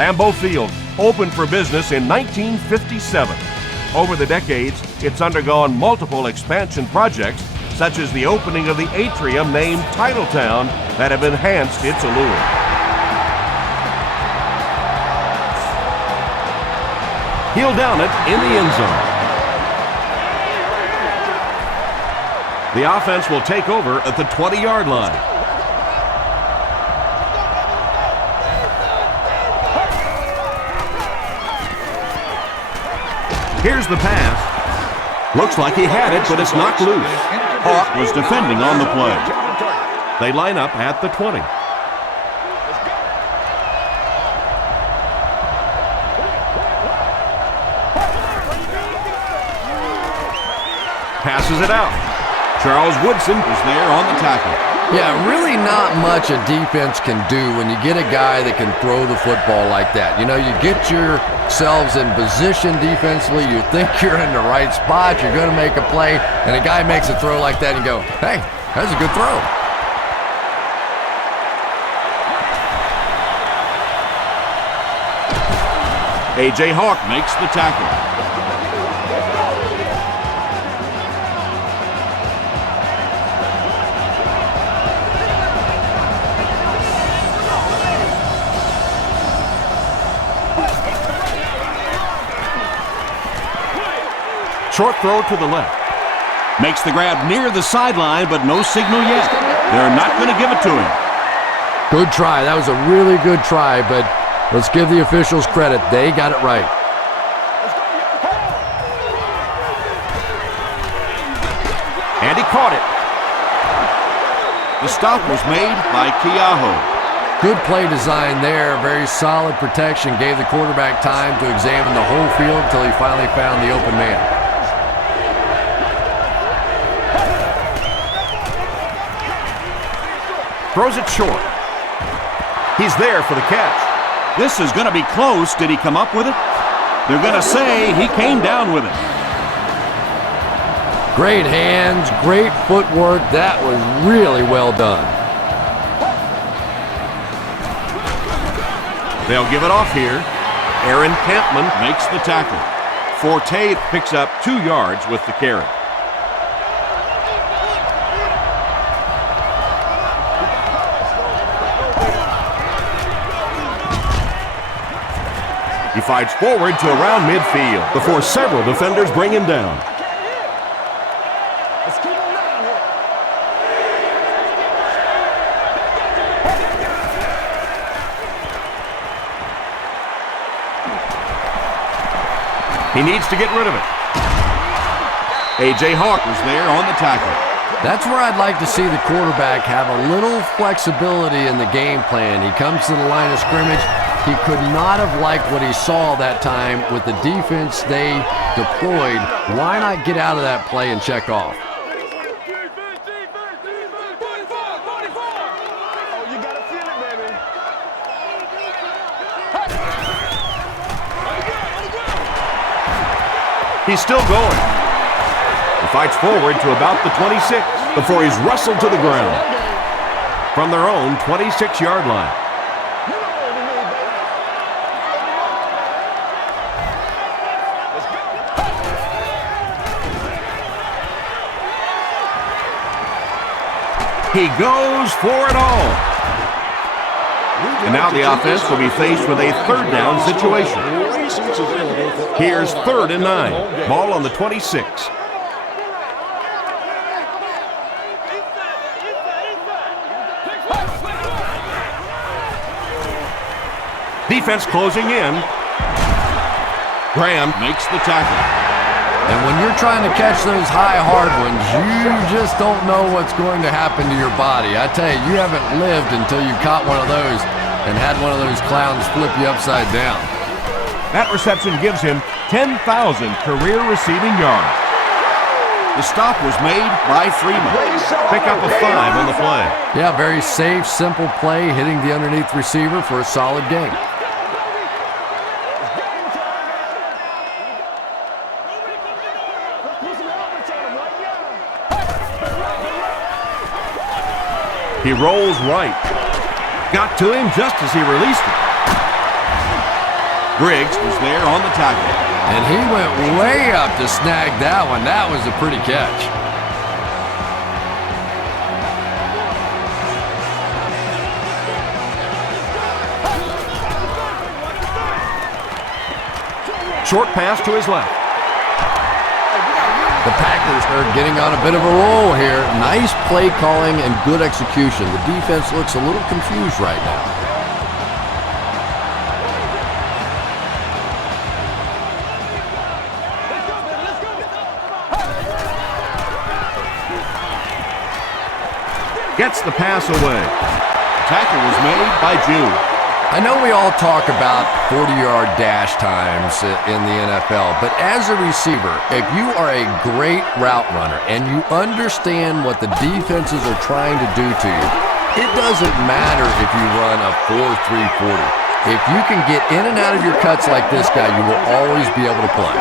Lambeau Field opened for business in 1957. Over the decades, it's undergone multiple expansion projects, such as the opening of the atrium named Titletown, that have enhanced its allure. He'll down it in the end zone. The offense will take over at the 20-yard line. Here's the pass. Looks like he had it, but it's knocked loose. Hawk was defending on the play. They line up at the 20. Passes it out. Charles Woodson is there on the tackle. Yeah, really not much a defense can do when you get a guy that can throw the football like that. You know, you get yourselves in position defensively, you think you're in the right spot, you're going to make a play, and a guy makes a throw like that and you go, hey, that's a good throw. A.J. Hawk makes the tackle. Short throw to the left. Makes the grab near the sideline, but no signal yet. They're not going to give it to him. Good try. That was a really good try, but let's give the officials credit. They got it right. And he caught it. The stop was made by Keaho. Good play design there. Very solid protection. Gave the quarterback time to examine the whole field until he finally found the open man. Throws it short. He's there for the catch. This is going to be close. Did he come up with it? They're going to say he came down with it. Great hands, great footwork. That was really well done. They'll give it off here. Aaron Campman makes the tackle. Forte picks up 2 yards with the carry. He fights forward to around midfield before several defenders bring him down. He needs to get rid of it. A.J. Hawk was there on the tackle. That's where I'd like to see the quarterback have a little flexibility in the game plan. He comes to the line of scrimmage. He could not have liked what he saw that time with the defense they deployed. Why not get out of that play and check off? He's still going. He fights forward to about the 26 before he's wrestled to the ground from their own 26-yard line. He goes for it all. And now the offense will be faced with a third down situation. Here's 3rd and 9. Ball on the 26. Defense closing in. Graham makes the tackle. And when you're trying to catch those high, hard ones, you just don't know what's going to happen to your body. I tell you, you haven't lived until you caught one of those and had one of those clowns flip you upside down. That reception gives him 10,000 career receiving yards. The stop was made by Freeman. Pick up a 5 on the play. Yeah, very safe, simple play, hitting the underneath receiver for a solid game. He rolls right. Got to him just as he released it. Briggs was there on the tackle. And he went way up to snag that one. That was a pretty catch. Short pass to his left. The Packers are getting on a bit of a roll here. Nice play calling and good execution. The defense looks a little confused right now. Gets the pass away. Tackle was made by June. I know we all talk about 40-yard dash times in the NFL, but as a receiver, if you are a great route runner and you understand what the defenses are trying to do to you, it doesn't matter if you run a 4.3 40. If you can get in and out of your cuts like this guy, you will always be able to play.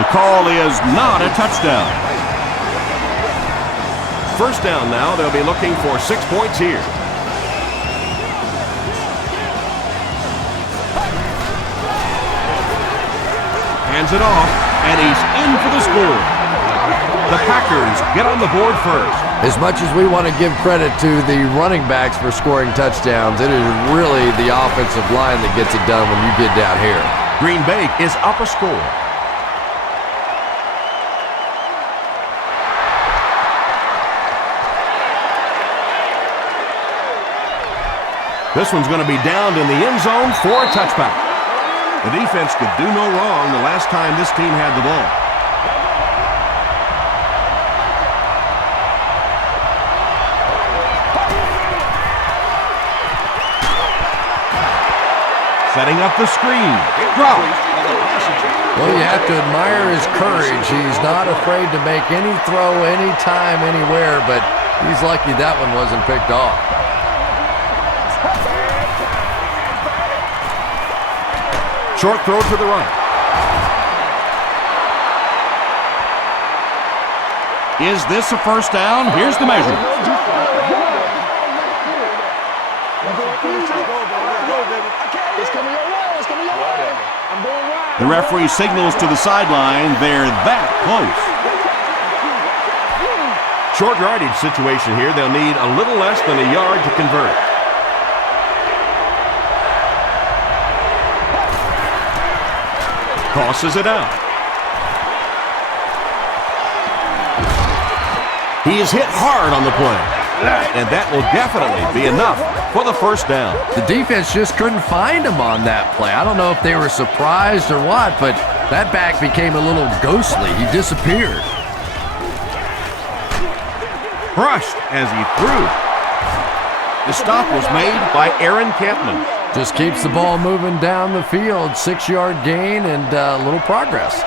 The call is not a touchdown. First down now, they'll be looking for 6 points here. Hands it off, and he's in for the score. The Packers get on the board first. As much as we want to give credit to the running backs for scoring touchdowns, it is really the offensive line that gets it done when you get down here. Green Bay is up a score. This one's going to be downed in the end zone for a touchback. The defense could do no wrong the last time this team had the ball. Setting up the screen. It dropped. Well, you have to admire his courage. He's not afraid to make any throw, anytime, anywhere, but he's lucky that one wasn't picked off. Short throw to the right. Is this a first down? Here's the measurement. The referee signals to the sideline. They're that close. Short yardage situation here. They'll need a little less than a yard to convert. Tosses it out. He is hit hard on the play. And that will definitely be enough for the first down. The defense just couldn't find him on that play. I don't know if they were surprised or what, but that back became a little ghostly. He disappeared. Crushed as he threw. The stop was made by Aaron Campman. Just keeps the ball moving down the field. 6-yard gain and a little progress.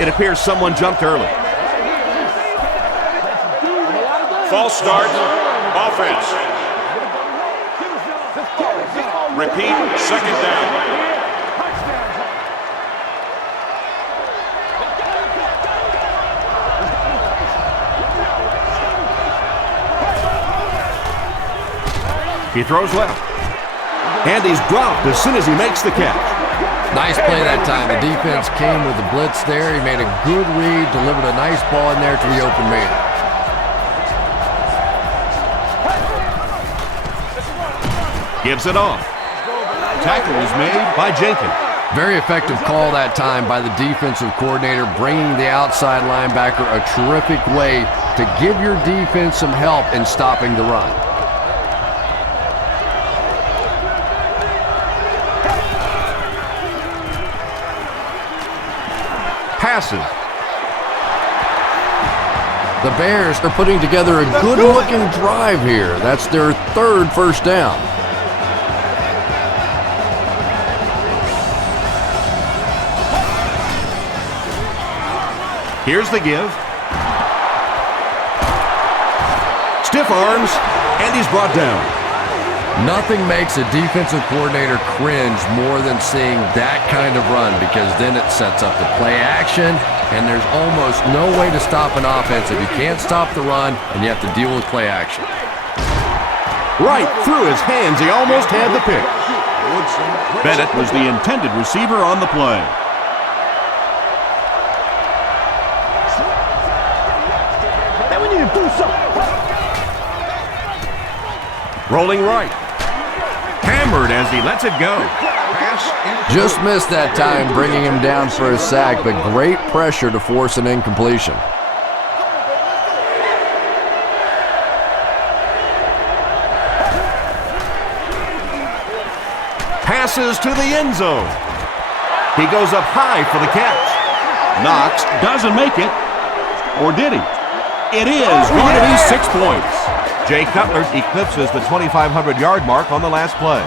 It appears someone jumped early. False start. Offense. Repeat. Second down. He throws left. And he's dropped as soon as he makes the catch. Nice play that time. The defense came with the blitz there. He made a good read, delivered a nice ball in there to the open man. Gives it off. Tackle was made by Jenkins. Very effective call that time by the defensive coordinator, bringing the outside linebacker a terrific way to give your defense some help in stopping the run. Passes. The Bears are putting together a good-looking drive here. That's their third first down. Here's the give. Stiff arms, and he's brought down. Nothing makes a defensive coordinator cringe more than seeing that kind of run, because then it sets up the play action, and there's almost no way to stop an offense if you can't stop the run and you have to deal with play action. Right through his hands. He almost had the pick. Bennett was the intended receiver on the play. We need to do something. Rolling right. Hammered as he lets it go. Just missed that time, bringing him down for a sack, but great pressure to force an incompletion. Passes to the end zone. He goes up high for the catch. Knox doesn't make it. Or did he? It is going to be 6 points. Jay Cutler eclipses the 2,500-yard mark on the last play.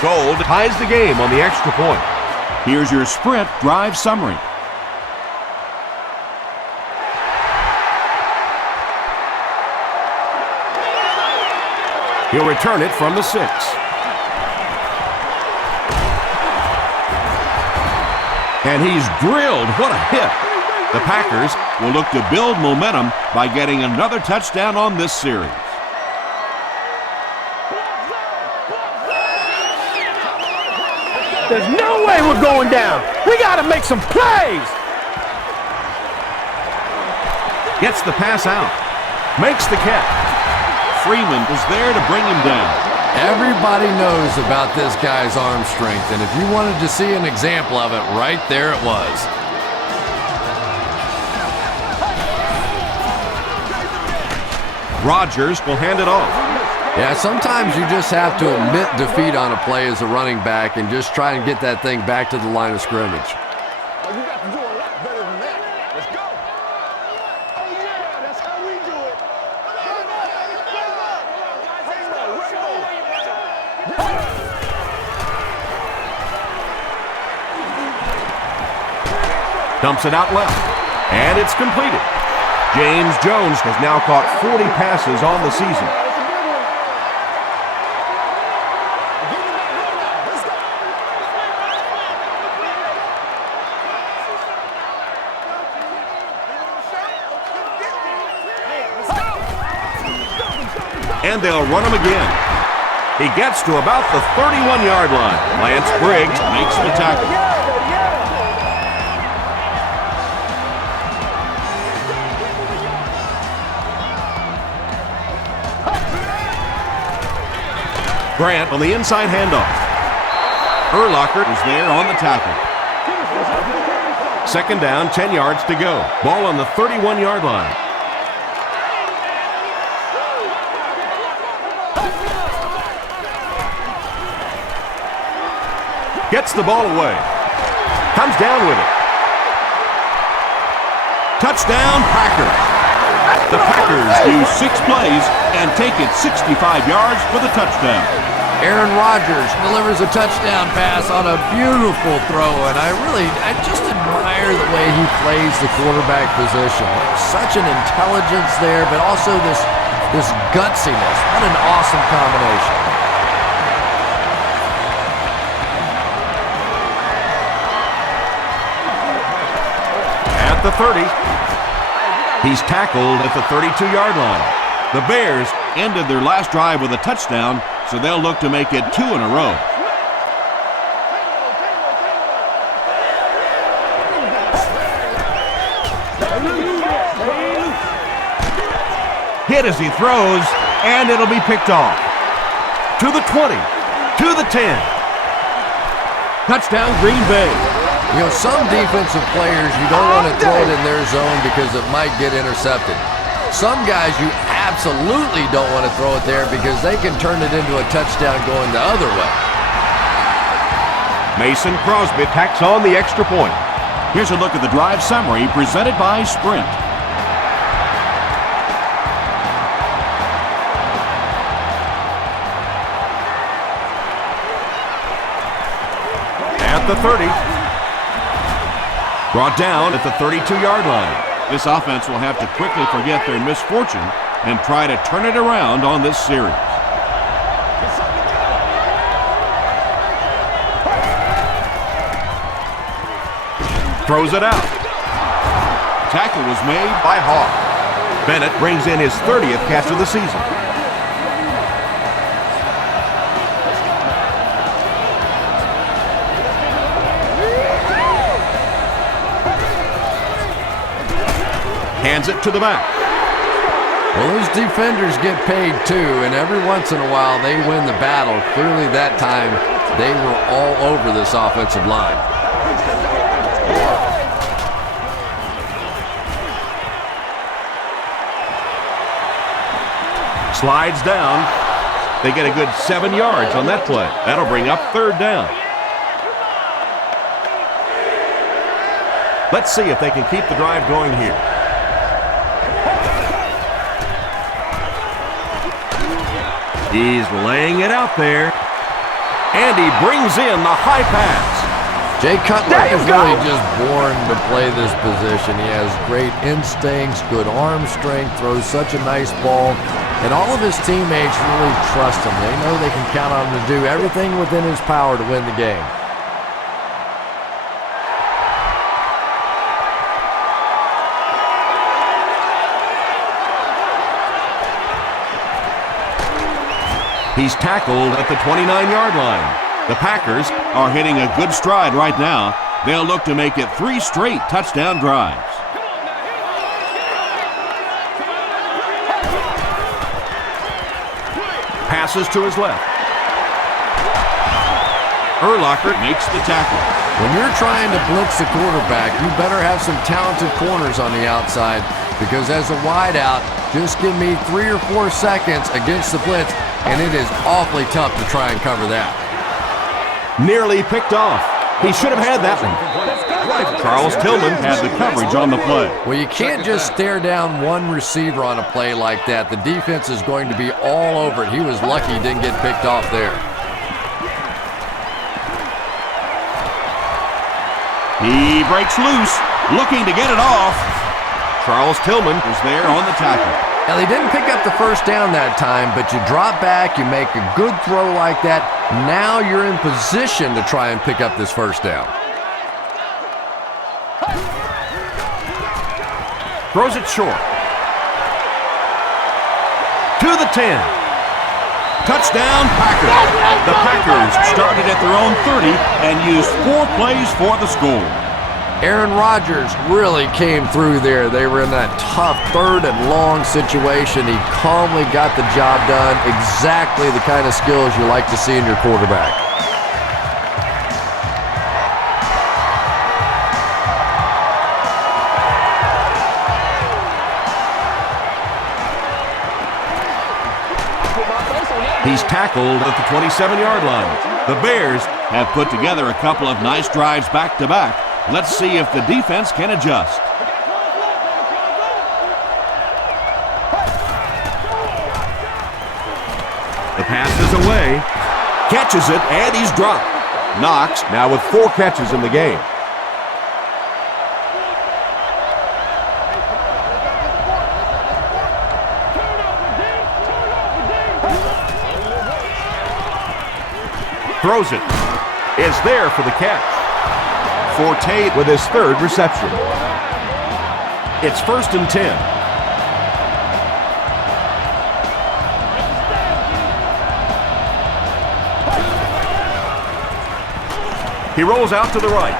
Gold ties the game on the extra point. Here's your sprint drive summary. He'll return it from the 6. And he's drilled. What a hit. The Packers will look to build momentum by getting another touchdown on this series. There's no way we're going down. We got to make some plays. Gets the pass out. Makes the catch. Freeman was there to bring him down. Everybody knows about this guy's arm strength, and if you wanted to see an example of it, right there it was. Rodgers will hand it off. Yeah, sometimes you just have to admit defeat on a play as a running back and just try and get that thing back to the line of scrimmage. Oh, you got to do a lot better than that. Let's go. Oh, yeah, that's how we do it. Dumps it out left. And it's completed. James Jones has now caught 40 passes on the season. And they'll run him again. He gets to about the 31-yard line. Lance Briggs makes the tackle. Grant on the inside handoff. Urlacher is there on the tackle. Second down, 10 yards to go. Ball on the 31-yard line. Gets the ball away. Comes down with it. Touchdown, Packers. The Packers use 6 plays and take it 65 yards for the touchdown. Aaron Rodgers delivers a touchdown pass on a beautiful throw, and I just admire the way he plays the quarterback position. Such an intelligence there, but also this gutsiness. What an awesome combination. At the 30. He's tackled at the 32-yard line. The Bears ended their last drive with a touchdown, so they'll look to make it 2 in a row. Hit as he throws, and it'll be picked off. To the 20, to the 10. Touchdown, Green Bay. You know, some defensive players, you don't want to throw it in their zone because it might get intercepted. Some guys, you absolutely don't want to throw it there because they can turn it into a touchdown going the other way. Mason Crosby tacks on the extra point. Here's a look at the drive summary presented by Sprint. At the 30. Brought down at the 32-yard line. This offense will have to quickly forget their misfortune and try to turn it around on this series. Throws it out. Tackle was made by Hawk. Bennett brings in his 30th catch of the season. Hands it to the back. Well, those defenders get paid too, and every once in a while they win the battle. Clearly that time they were all over this offensive line. Slides down. They get a good 7 yards on that play. That'll bring up 3rd down. Let's see if they can keep the drive going here. He's laying it out there. And he brings in the high pass. Jay Cutler is really just born to play this position. He has great instincts, good arm strength, throws such a nice ball. And all of his teammates really trust him. They know they can count on him to do everything within his power to win the game. He's tackled at the 29-yard line. The Packers are hitting a good stride right now. They'll look to make it 3 straight touchdown drives. Passes to his left. Urlacher makes the tackle. When you're trying to blitz the quarterback, you better have some talented corners on the outside, because as a wideout, just give me 3 or 4 seconds against the blitz, and it is awfully tough to try and cover that. Nearly picked off. He should have had that one. Charles Tillman had the coverage on the play. Well, you can't just stare down one receiver on a play like that. The defense is going to be all over it. He was lucky he didn't get picked off there. He breaks loose, looking to get it off. Charles Tillman was there on the tackle. Now, they didn't pick up the first down that time, but you drop back, you make a good throw like that. Now you're in position to try and pick up this first down. throws it short. To the 10. Touchdown, Packers. The Packers started at their own 30 and used 4 plays for the score. Aaron Rodgers really came through there. They were in that tough 3rd and long situation. He calmly got the job done. Exactly the kind of skills you like to see in your quarterback. He's tackled at the 27-yard line. The Bears have put together a couple of nice drives back-to-back. Let's see if the defense can adjust. The pass is away. Catches it, and he's dropped. Knox now with 4 catches in the game. Throws it. Is there for the catch. Forte with his 3rd reception. It's 1st and 10. He rolls out to the right.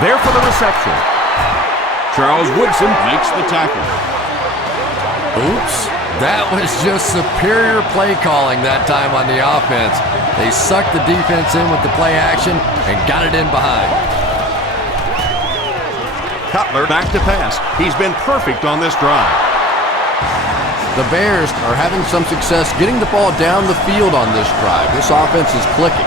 There for the reception. Charles Woodson makes the tackle. Oops. That was just superior play calling that time on the offense. They sucked the defense in with the play action and got it in behind. Cutler back to pass. He's been perfect on this drive. The Bears are having some success getting the ball down the field on this drive. This offense is clicking.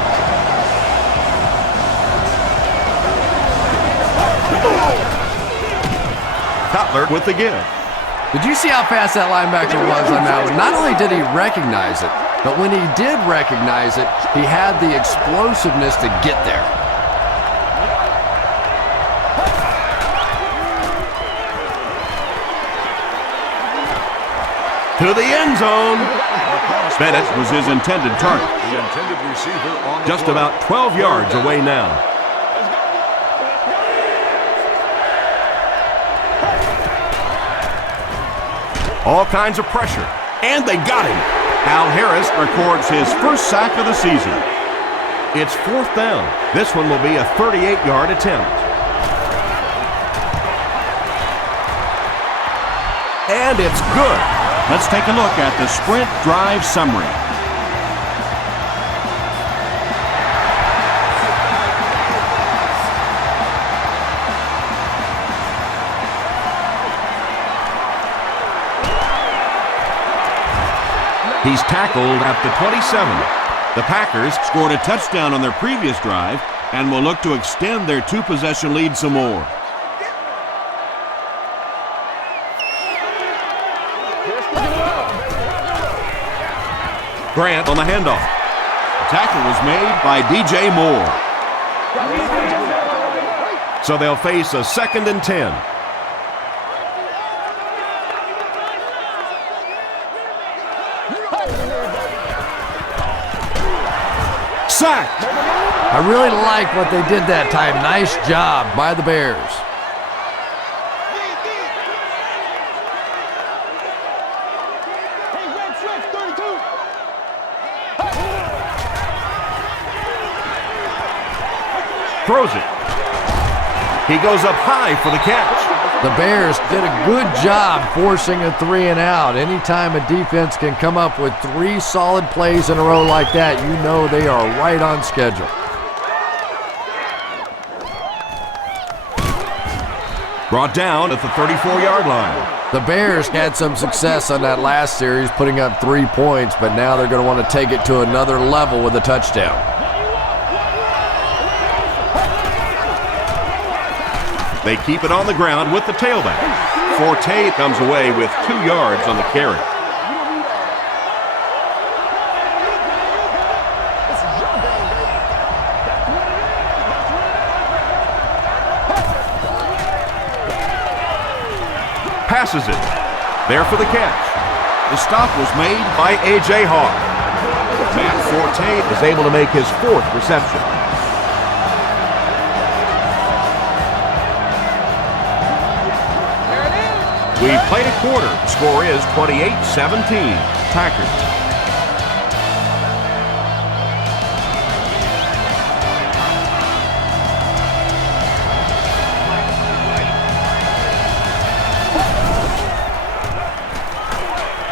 Cutler with the give. Did you see how fast that linebacker was on that one? Not only did he recognize it, but when he did recognize it, he had the explosiveness to get there. To the end zone. Bennett was his intended target. The intended receiver on the Just play. about 12 yards away now. All kinds of pressure. And they got him. Al Harris records his first sack of the season. It's 4th down. This one will be a 38-yard attempt. And it's good. Let's take a look at the sprint drive summary. He's tackled at the 27. The Packers scored a touchdown on their previous drive and will look to extend their 2-possession lead some more. Grant on the handoff. The tackle was made by DJ Moore. So they'll face a 2nd and 10. Sacked. I really like what they did that time. Nice job by the Bears. Throws it. He goes up high for the catch. The Bears did a good job forcing a 3-and-out. Anytime a defense can come up with 3 solid plays in a row like that, you know they are right on schedule. Brought down at the 34-yard line. The Bears had some success on that last series, putting up 3 points, but now they're going to want to take it to another level with a touchdown. They keep it on the ground with the tailback. Forte comes away with 2 yards on the carry. Passes it. There for the catch. The stop was made By A.J. Hawk. Matt Forte is able to make his 4th reception. We played a quarter. The score is 28-17. Packers.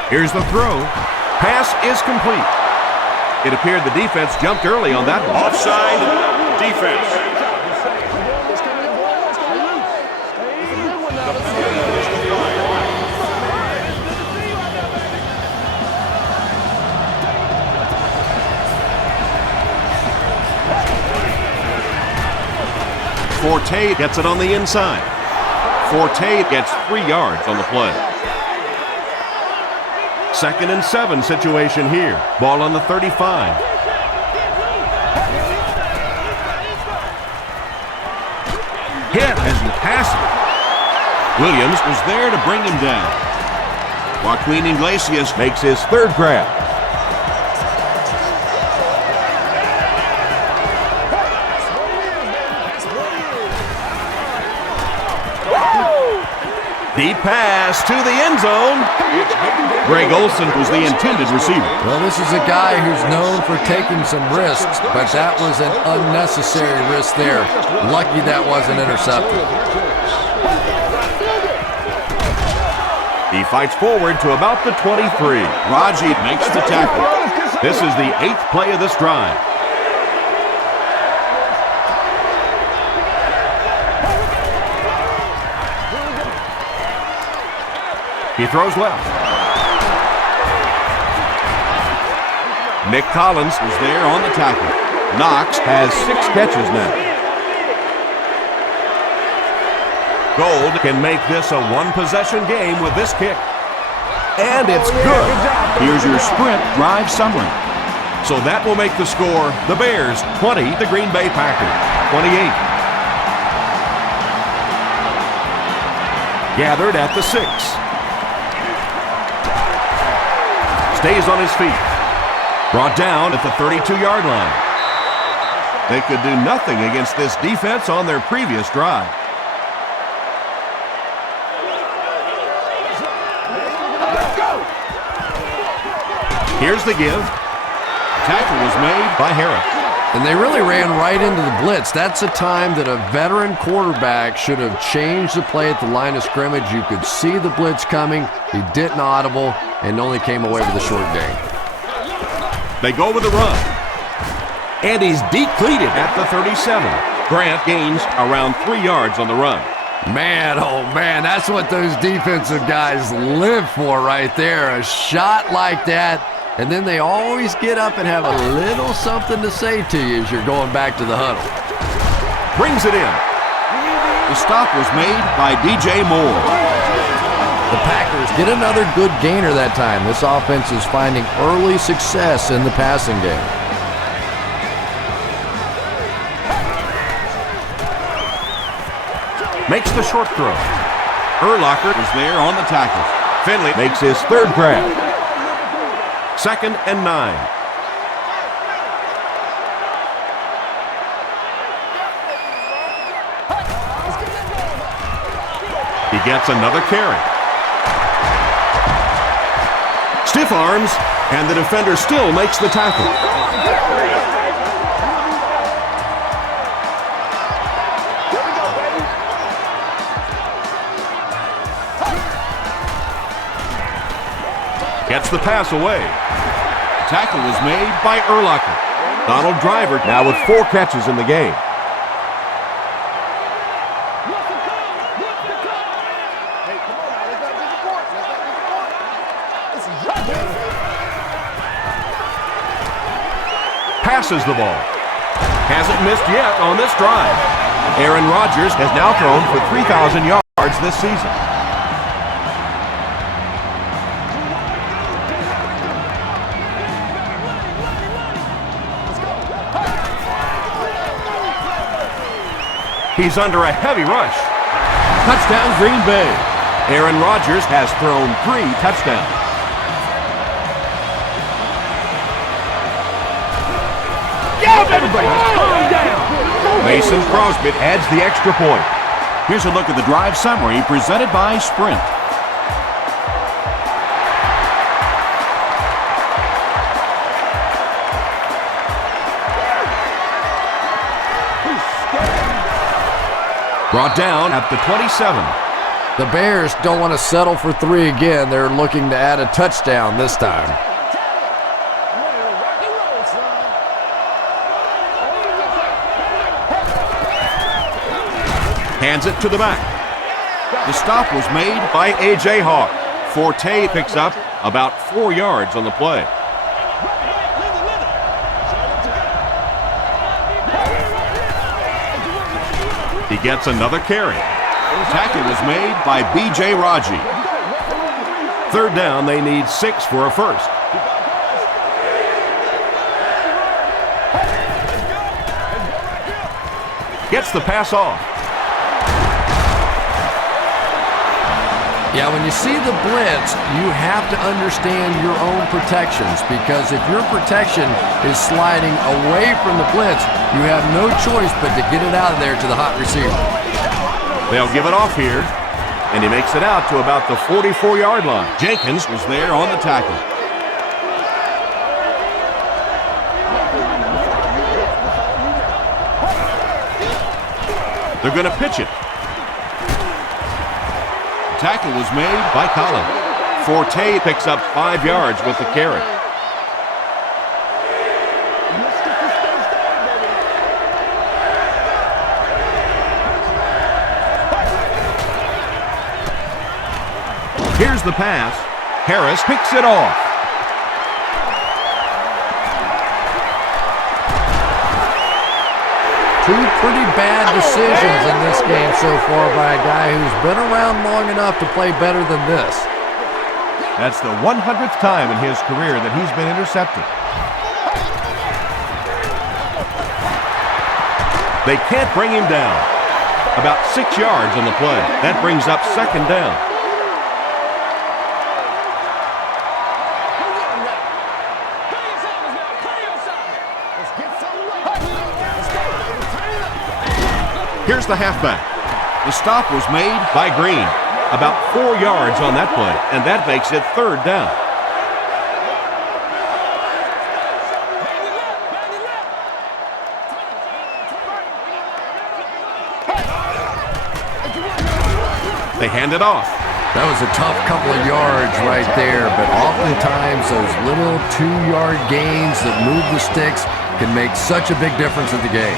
Here's the throw. Pass is complete. It appeared the defense jumped early on that one. Offside defense. Forte gets it on the inside. Forte gets 3 yards on the play. 2nd and 7 situation here. Ball on the 35. Hit as he passes. Williams was there to bring him down. Joaquin Iglesias Makes his 3rd grab. Deep pass to the end zone. Greg Olsen was the intended receiver. Well, this is a guy who's known for taking some risks, but that was an unnecessary risk there. Lucky that wasn't intercepted. He fights forward to about the 23. Raji makes the tackle. This is the 8th play of this drive. He throws left. Nick Collins Was there on the tackle. Knox has 6 catches now. Gold can make this a 1-possession game with this kick. And it's good. Here's your sprint drive summary. So that will make the score the Bears 20, the Green Bay Packers 28. Gathered at the 6. Stays on his feet. Brought down at the 32-yard line. They could do nothing against this defense on their previous drive. Here's the give. Tackle was made by Harris. And they really ran right into the blitz. That's a time that a veteran quarterback should have changed the play at the line of scrimmage. You could see the blitz coming. He didn't audible and only came away with a short gain. They go with the run. And he's depleted at the 37. Grant gains around 3 yards on the run. Man, oh man, that's what those defensive guys live for right there. A shot like that. And then they always get up and have a little something to say to you as you're going back to the huddle. Brings it in. The stop was made by DJ Moore. The Packers get another good gainer that time. This offense is finding early success in the passing game. Makes the short throw. Urlacher is there on the tackle. Finley makes his third grab. 2nd and 9. He gets another carry. Stiff arms, and the defender still makes the tackle. Gets the pass away. Tackle was made by Urlacher. Donald Driver Now with 4 catches in the game. passes the ball. Hasn't missed yet on this drive. Aaron Rodgers has now thrown for 3,000 yards this season. He's under a heavy rush. Touchdown, Green Bay. Aaron Rodgers has thrown 3 touchdowns. Everybody, calm down. Mason Crosby adds the extra point. Here's a look at the drive summary presented by Sprint. Brought down at the 27. The Bears don't want to settle for 3 again. They're looking to add a touchdown this time. Hands it to the back. The stop was made by A.J. Hawk. Forte picks up about 4 yards on the play. He gets another carry. Tackle was made by B.J. Raji. 3rd down, they need 6 for a first. Gets the pass off. Yeah, when you see the blitz, you have to understand your own protections, because if your protection is sliding away from the blitz, you have no choice but to get it out of there to the hot receiver. They'll give it off here, and he makes it out to about the 44-yard line. Jenkins was there on the tackle. They're going to pitch it. Tackle was made by Collins. Forte picks up 5 yards with the carry. Here's the pass. Harris picks it off. Two pretty bad decisions in this game so far by a guy who's been around long enough to play better than this. That's the 100th time in his career that he's been intercepted. They can't bring him down. About 6 yards on the play. That brings up 2nd down. Here's the halfback. The stop was made by Green. About 4 yards on that play, and that makes it 3rd down. They hand it off. That was a tough couple of yards right there, but oftentimes those little 2-yard gains that move the sticks can make such a big difference in the game.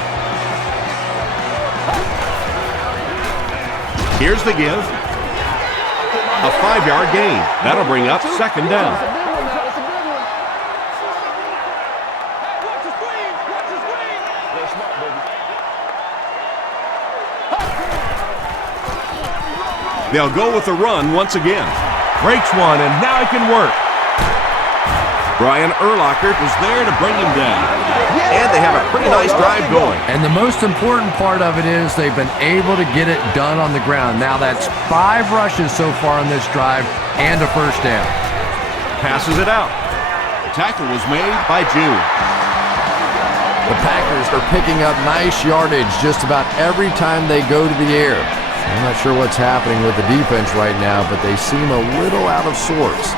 Here's the give. A 5-yard gain. That'll bring up second down. They'll go with the run once again. Breaks one, and now he can work. Brian Urlacher was there to bring him down. And they have a pretty nice drive going. And the most important part of it is they've been able to get it done on the ground. Now that's 5 rushes so far on this drive and a first down. Passes it out. The tackle was made by June. The Packers are picking up nice yardage just about every time they go to the air. I'm not sure what's happening with the defense right now, but they seem a little out of sorts.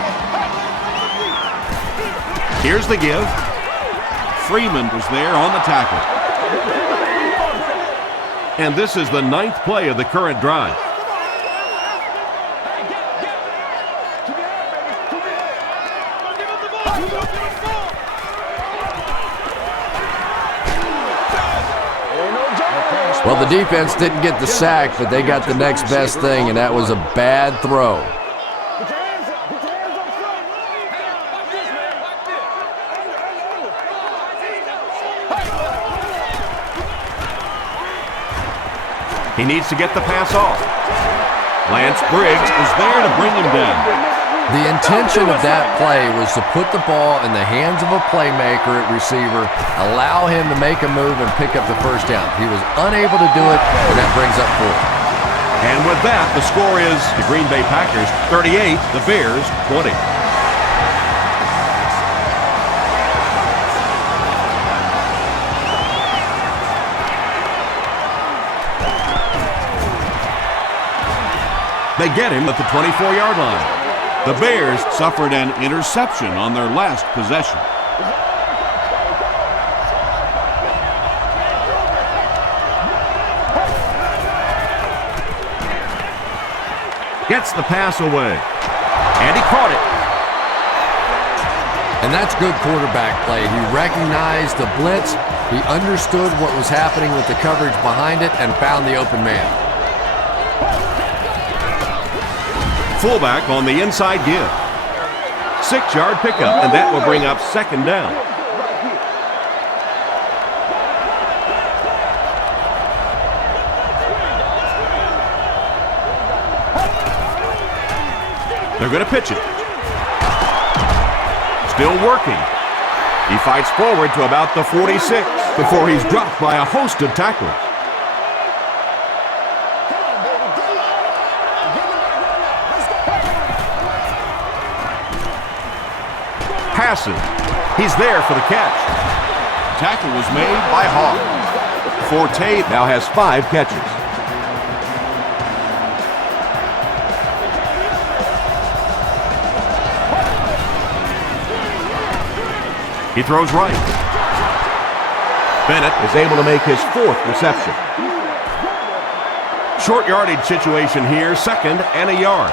Here's the give. Freeman was there on the tackle. And this is the 9th play of the current drive. Well, the defense didn't get the sack, but they got the next best thing, and that was a bad throw. He needs to get the pass off. Lance Briggs is there to bring him down. The intention of that play was to put the ball in the hands of a playmaker at receiver, allow him to make a move and pick up the first down. He was unable to do it, and that brings up 4. And with that, the score is the Green Bay Packers 38, the Bears 20. They get him at the 24-yard line. The Bears suffered an interception on their last possession. Gets the pass away. And he caught it. And that's good quarterback play. He recognized the blitz, he understood what was happening with the coverage behind it, and found the open man. Fullback on the inside give. 6-yard pickup, and that will bring up second down. They're going to pitch it. Still working. He fights forward to about the 46 before he's dropped by a host of tacklers. Passes. He's there for the catch. Tackle was made by Hawk. Forte now has 5 catches. He throws right. Bennett is able to make his 4th reception. Short yardage situation here, 2nd and a yard.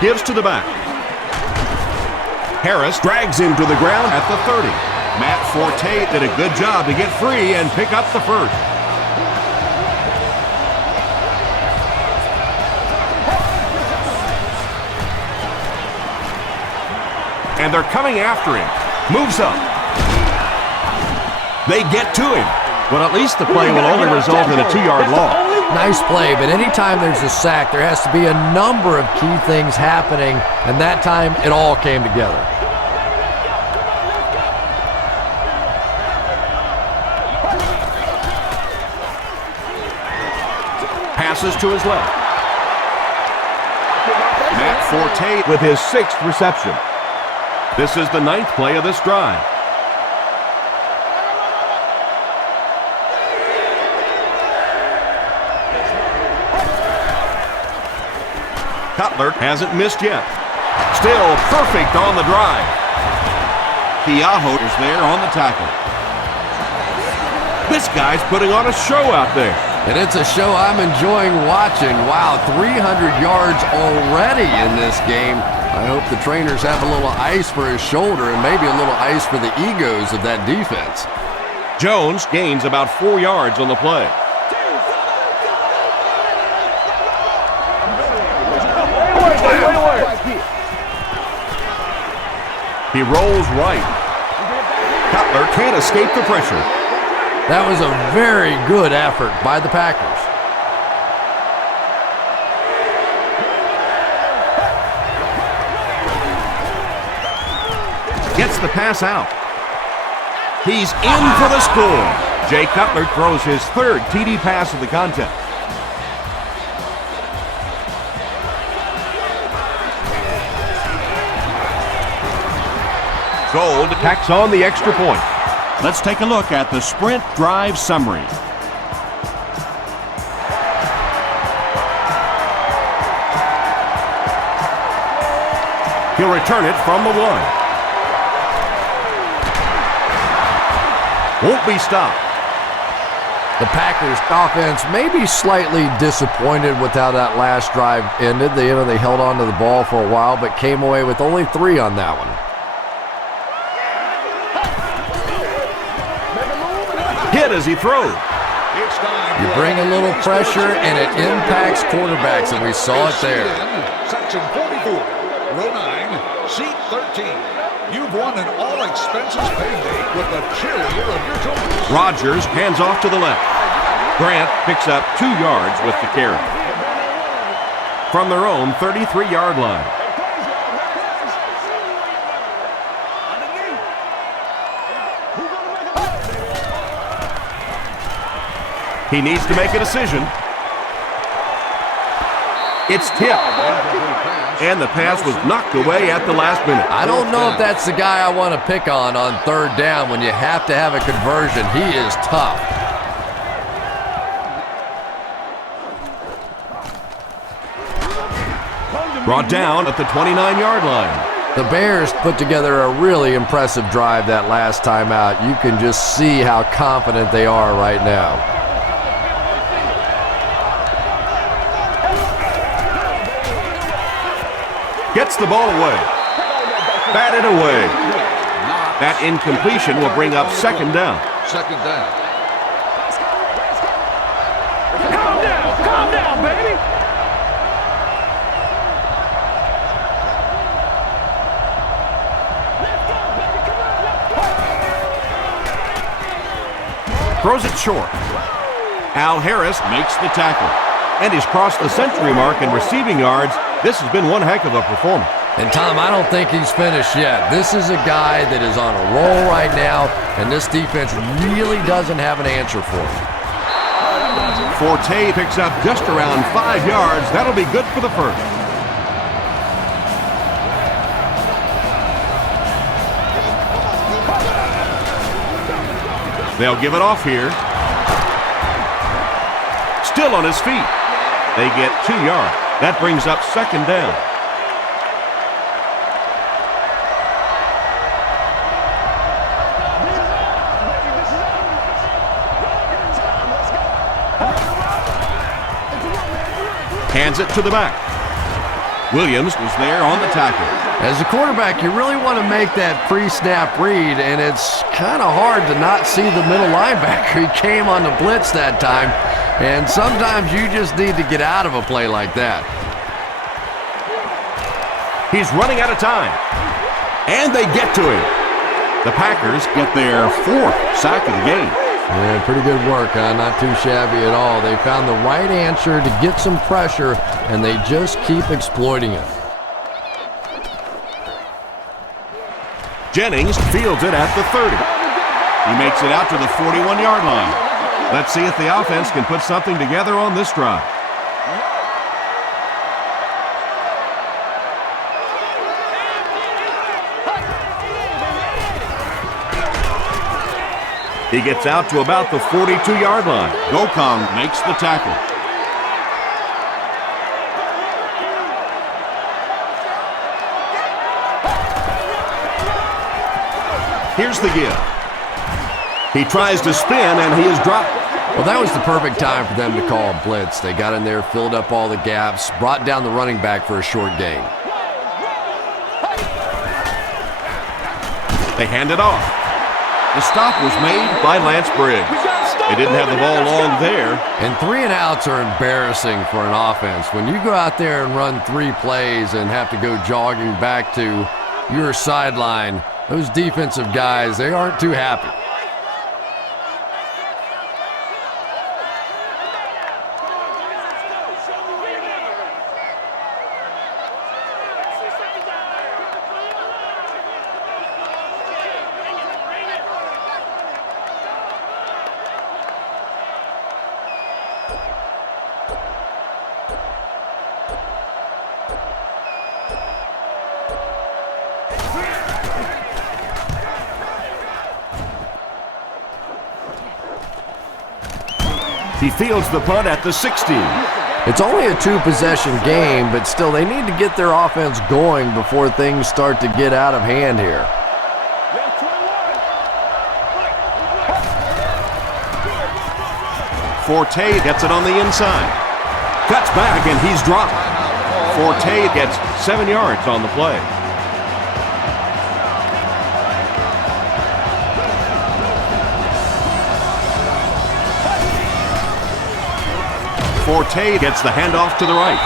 Gives to the back. Harris drags him to the ground at the 30. Matt Forte did a good job to get free and pick up the first. And they're coming after him. Moves up. They get to him. But at least the play will only result in a 2-yard loss. Nice play, but anytime there's a sack, there has to be a number of key things happening, and that time it all came together. Passes to his left. Matt Forte with his 6th reception. This is the 9th play of this drive. Cutler hasn't missed yet. Still perfect on the drive. Piajo is there on the tackle. This guy's putting on a show out there. And it's a show I'm enjoying watching. Wow, 300 yards already in this game. I hope the trainers have a little ice for his shoulder and maybe a little ice for the egos of that defense. Jones gains about 4 yards on the play. He rolls right. Cutler can't escape the pressure. That was a very good effort by the Packers. Gets the pass out. He's in for the score. Jay Cutler throws his third TD pass of the contest. Gold tacks on the extra point. Let's take a look at the sprint drive summary. He'll return it from the 1. Won't be stopped. The Packers offense may be slightly disappointed with how that last drive ended. They held on to the ball for a while, but came away with only 3 on that one. Hit as he throws. You bring a little pressure and it impacts quarterbacks, and we saw it there. Section 44, row 9, seat 13. You've won an all-expenses paid date with the cheerleader of your choice. Rodgers hands off to the left. Grant picks up 2 yards with the carry. From their own 33-yard line. He needs to make a decision. It's tipped. And the pass was knocked away at the last minute. I don't know if that's the guy I want to pick on third down when you have to have a conversion. He is tough. Brought down at the 29-yard line. The Bears put together a really impressive drive that last time out. You can just see how confident they are right now. Gets the ball away. Batted away. That incompletion will bring up second down. Second down. Calm down, baby. Throws it short. Al Harris makes the tackle. And he's crossed the century mark in receiving yards. This has been one heck of a performance. And Tom, I don't think he's finished yet. This is a guy that is on a roll right now, and this defense really doesn't have an answer for him. Forte picks up just around 5 yards. That'll be good for the first. They'll give it off here. Still on his feet. They get 2 yards. That brings up second down. Hands it to the back. Williams was there on the tackle. As a quarterback, you really want to make that pre-snap read, and it's kind of hard to not see the middle linebacker. He came on the blitz that time, and sometimes you just need to get out of a play like that. He's running out of time. And they get to him. The Packers get their 4th sack of the game. Yeah, pretty good work, huh? Not too shabby at all. They found the right answer to get some pressure, and they just keep exploiting it. Jennings fields it at the 30. He makes it out to the 41-yard line. Let's see if the offense can put something together on this drive. He gets out to about the 42-yard line. Gokong makes the tackle. Here's the give. He tries to spin, and he is dropped. Well, that was the perfect time for them to call a blitz. They got in there, filled up all the gaps, brought down the running back for a short gain. They hand it off. The stop was made by Lance Briggs. They didn't have the ball long there. And 3 and outs are embarrassing for an offense. When you go out there and run 3 plays and have to go jogging back to your sideline, those defensive guys, they aren't too happy. He fields the punt at the 16. It's only a 2-possession game, but still they need to get their offense going before things start to get out of hand here. Forte gets it on the inside. Cuts back, and he's dropped. Forte gets 7 yards on the play. Forte gets the handoff to the right.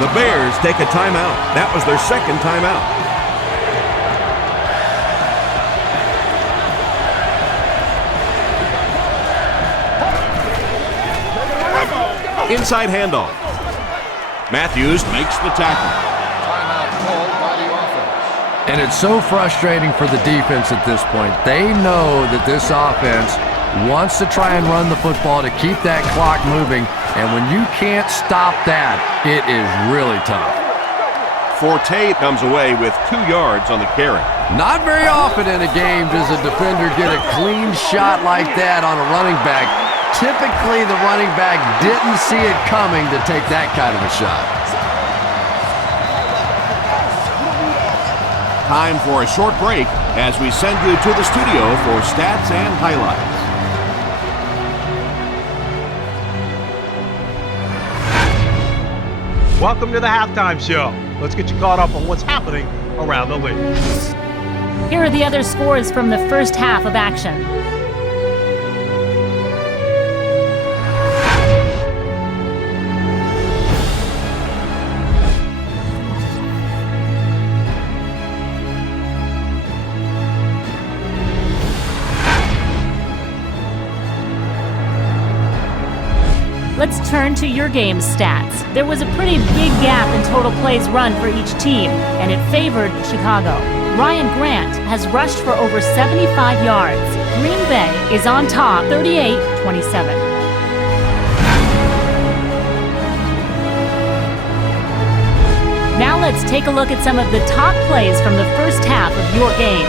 The Bears take a timeout. That was their second timeout. Inside handoff. Matthews makes the tackle. Timeout called by the offense. And it's so frustrating for the defense at this point. They know that this offense wants to try and run the football to keep that clock moving, and when you can't stop that, it is really tough. Forte comes away with 2 yards on the carry. Not very often in a game does a defender get a clean shot like that on a running back. Typically, the running back didn't see it coming to take that kind of a shot. Time for a short break as we send you to the studio for stats and highlights. Welcome to the halftime show. Let's get you caught up on what's happening around the league. Here are the other scores from the first half of action. Let's turn to your game's stats. There was a pretty big gap in total plays run for each team, and it favored Chicago. Ryan Grant has rushed for over 75 yards. Green Bay is on top, 38-27. Now let's take a look at some of the top plays from the first half of your game.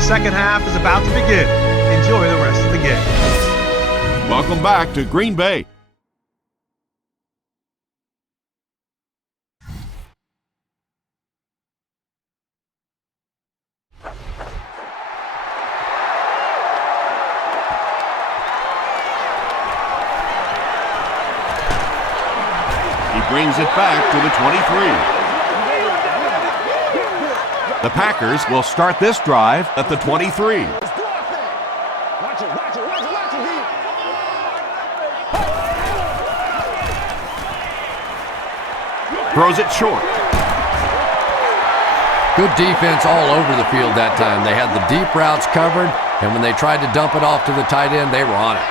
Second half is about to begin. Enjoy the rest of the game. Welcome back to Green Bay. He brings it back to the 23. The Packers will start this drive at the 23. Throws it short. Good defense all over the field that time. They had the deep routes covered, and when they tried to dump it off to the tight end, they were on it.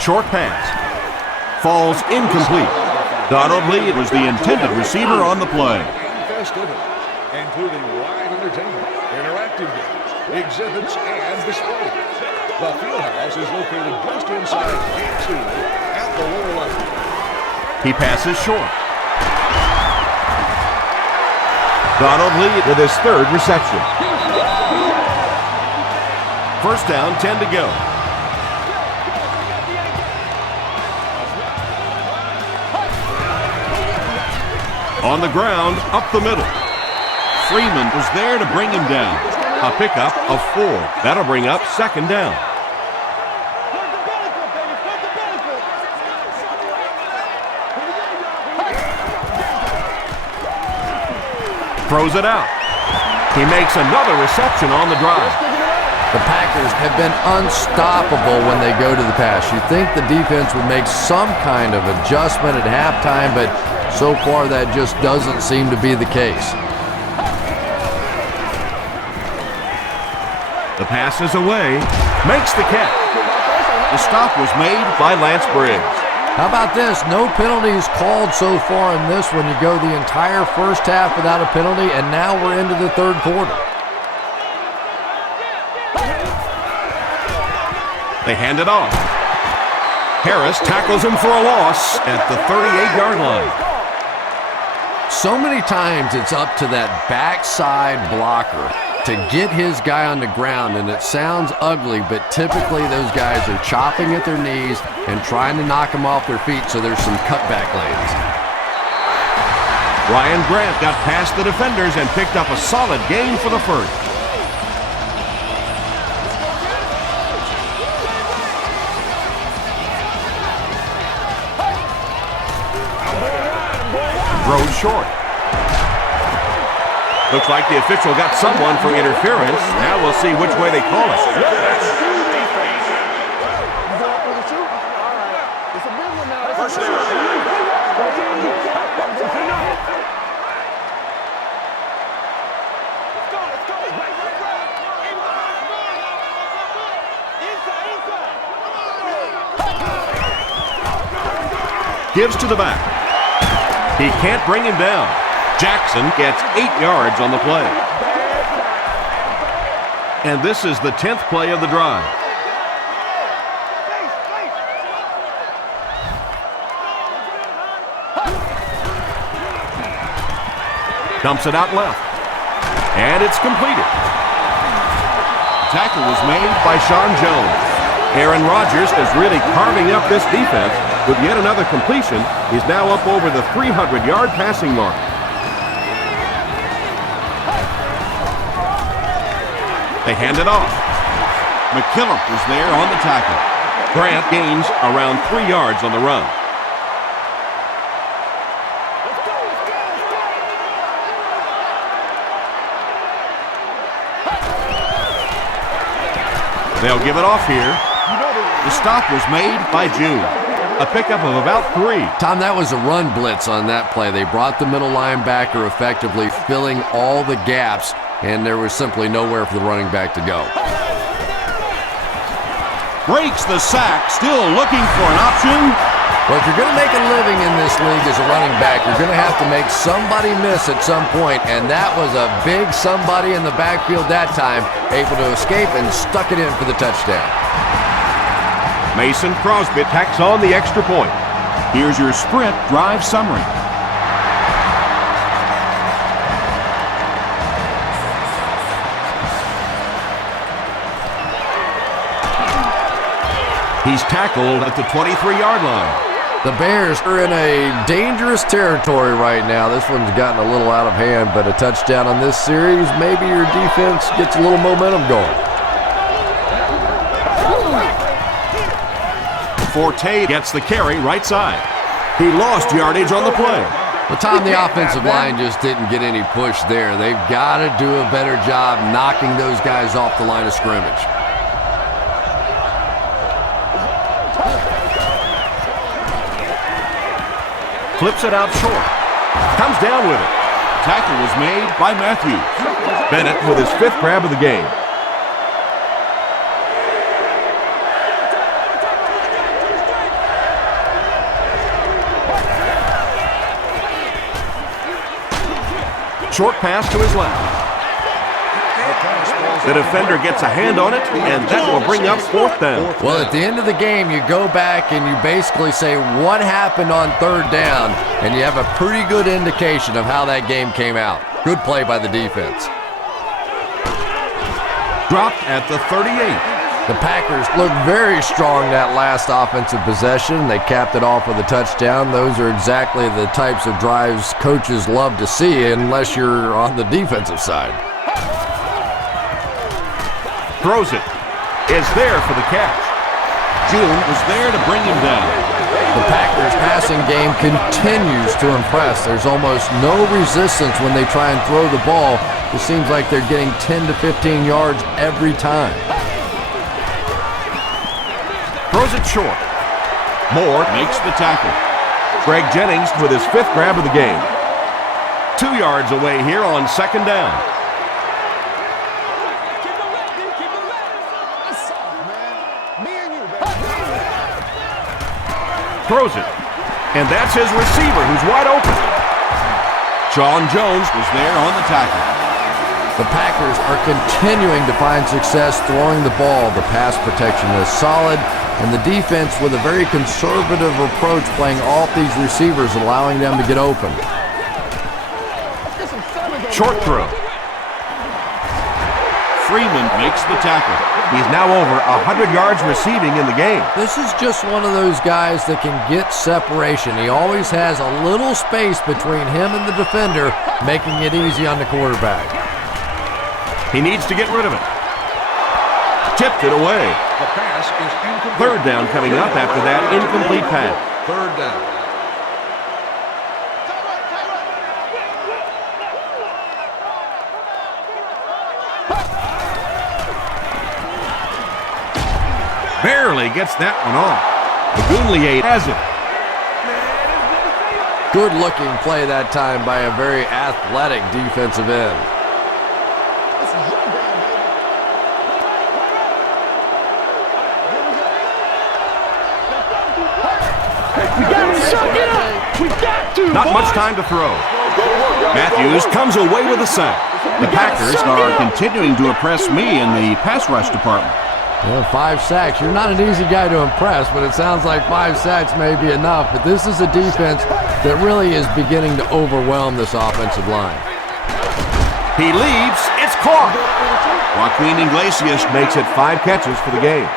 Short pass. Falls incomplete. Donald Lee was the intended receiver on the play. Festivity, including live entertainment, interactive games, exhibits, and displays. The Fieldhouse is located just inside Gate 2 at the lower level. He passes short. Donald Lee with his third reception. First down, 10 to go. On the ground, up the middle. Freeman was there to bring him down. A pickup of 4. That'll bring up second down. Throws it out. He makes another reception on the drive. The Packers have been unstoppable when they go to the pass. You think the defense would make some kind of adjustment at halftime, but so far that just doesn't seem to be the case. The pass is away. Makes the catch. The stop was made by Lance Briggs. How about this? No penalties called so far in this one. You go the entire first half without a penalty, and now we're into the third quarter. They hand it off. Harris tackles him for a loss at the 38-yard line. So many times it's up to that backside blocker to get his guy on the ground, and it sounds ugly, but typically those guys are chopping at their knees and trying to knock them off their feet, so there's some cutback lanes. Ryan Grant got past the defenders and picked up a solid gain for the first. Throws short. Looks like the official got someone for interference. Now we'll see which way they call it. Gives to the back. He can't bring him down. Jackson gets 8 yards on the play. And this is the 10th play of the drive. Dumps it out left. And it's completed. The tackle was made by Sean Jones. Aaron Rodgers is really carving up this defense. With yet another completion, he's now up over the 300-yard passing mark. They hand it off. McKillop was there on the tackle. Grant gains around 3 yards on the run. They'll give it off here. The stop was made by June. A pickup of about 3. Tom, that was a run blitz on that play. They brought the middle linebacker effectively, filling all the gaps, and there was simply nowhere for the running back to go. Breaks the sack, still looking for an option. Well, if you're going to make a living in this league as a running back, you're going to have to make somebody miss at some point, and that was a big somebody in the backfield that time, able to escape and stuck it in for the touchdown. Mason Crosby tacks on the extra point. Here's your sprint drive summary. He's tackled at the 23-yard line. The Bears are in a dangerous territory right now. This one's gotten a little out of hand, but a touchdown on this series, maybe your defense gets a little momentum going. Forte gets the carry right side. He lost yardage on the play. Well, Tom, the offensive line just didn't get any push there. They've got to do a better job knocking those guys off the line of scrimmage. Flips it out short. Comes down with it. Tackle was made by Matthews. Bennett with his 5th grab of the game. Short pass to his left. The defender gets a hand on it, and that will bring up 4th down. Well, at the end of the game, you go back and you basically say what happened on 3rd down, and you have a pretty good indication of how that game came out. Good play by the defense. Dropped at the 38. The Packers looked very strong that last offensive possession. They capped it off with a touchdown. Those are exactly the types of drives coaches love to see unless you're on the defensive side. Throws it. Is there for the catch. June was there to bring him down. The Packers passing game continues to impress. There's almost no resistance when they try and throw the ball. It seems like they're getting 10 to 15 yards every time. Throws it short. Moore makes the tackle. Greg Jennings with his 5th grab of the game. 2 yards away here on 2nd down. Throws it. And that's his receiver who's wide open. Sean Jones was there on the tackle. The Packers are continuing to find success throwing the ball. The pass protection is solid, and the defense with a very conservative approach playing off these receivers, allowing them to get open. Short throw. Freeman makes the tackle. He's now over 100 yards receiving in the game. This is just one of those guys that can get separation. He always has a little space between him and the defender, making it easy on the quarterback. He needs to get rid of it. Tipped it away. The pass is incomplete. 3rd down coming up after that incomplete pass. 3rd down. Barely gets that one off. Magunlier has it. Good looking play that time by a very athletic defensive end. Not much time to throw. Matthews comes away with a sack. The Packers are continuing to impress me in the pass rush department. Well, 5 sacks. You're not an easy guy to impress, but it sounds like 5 sacks may be enough. But this is a defense that really is beginning to overwhelm this offensive line. He leaves. It's caught. Joaquin Iglesias makes it 5 catches for the game.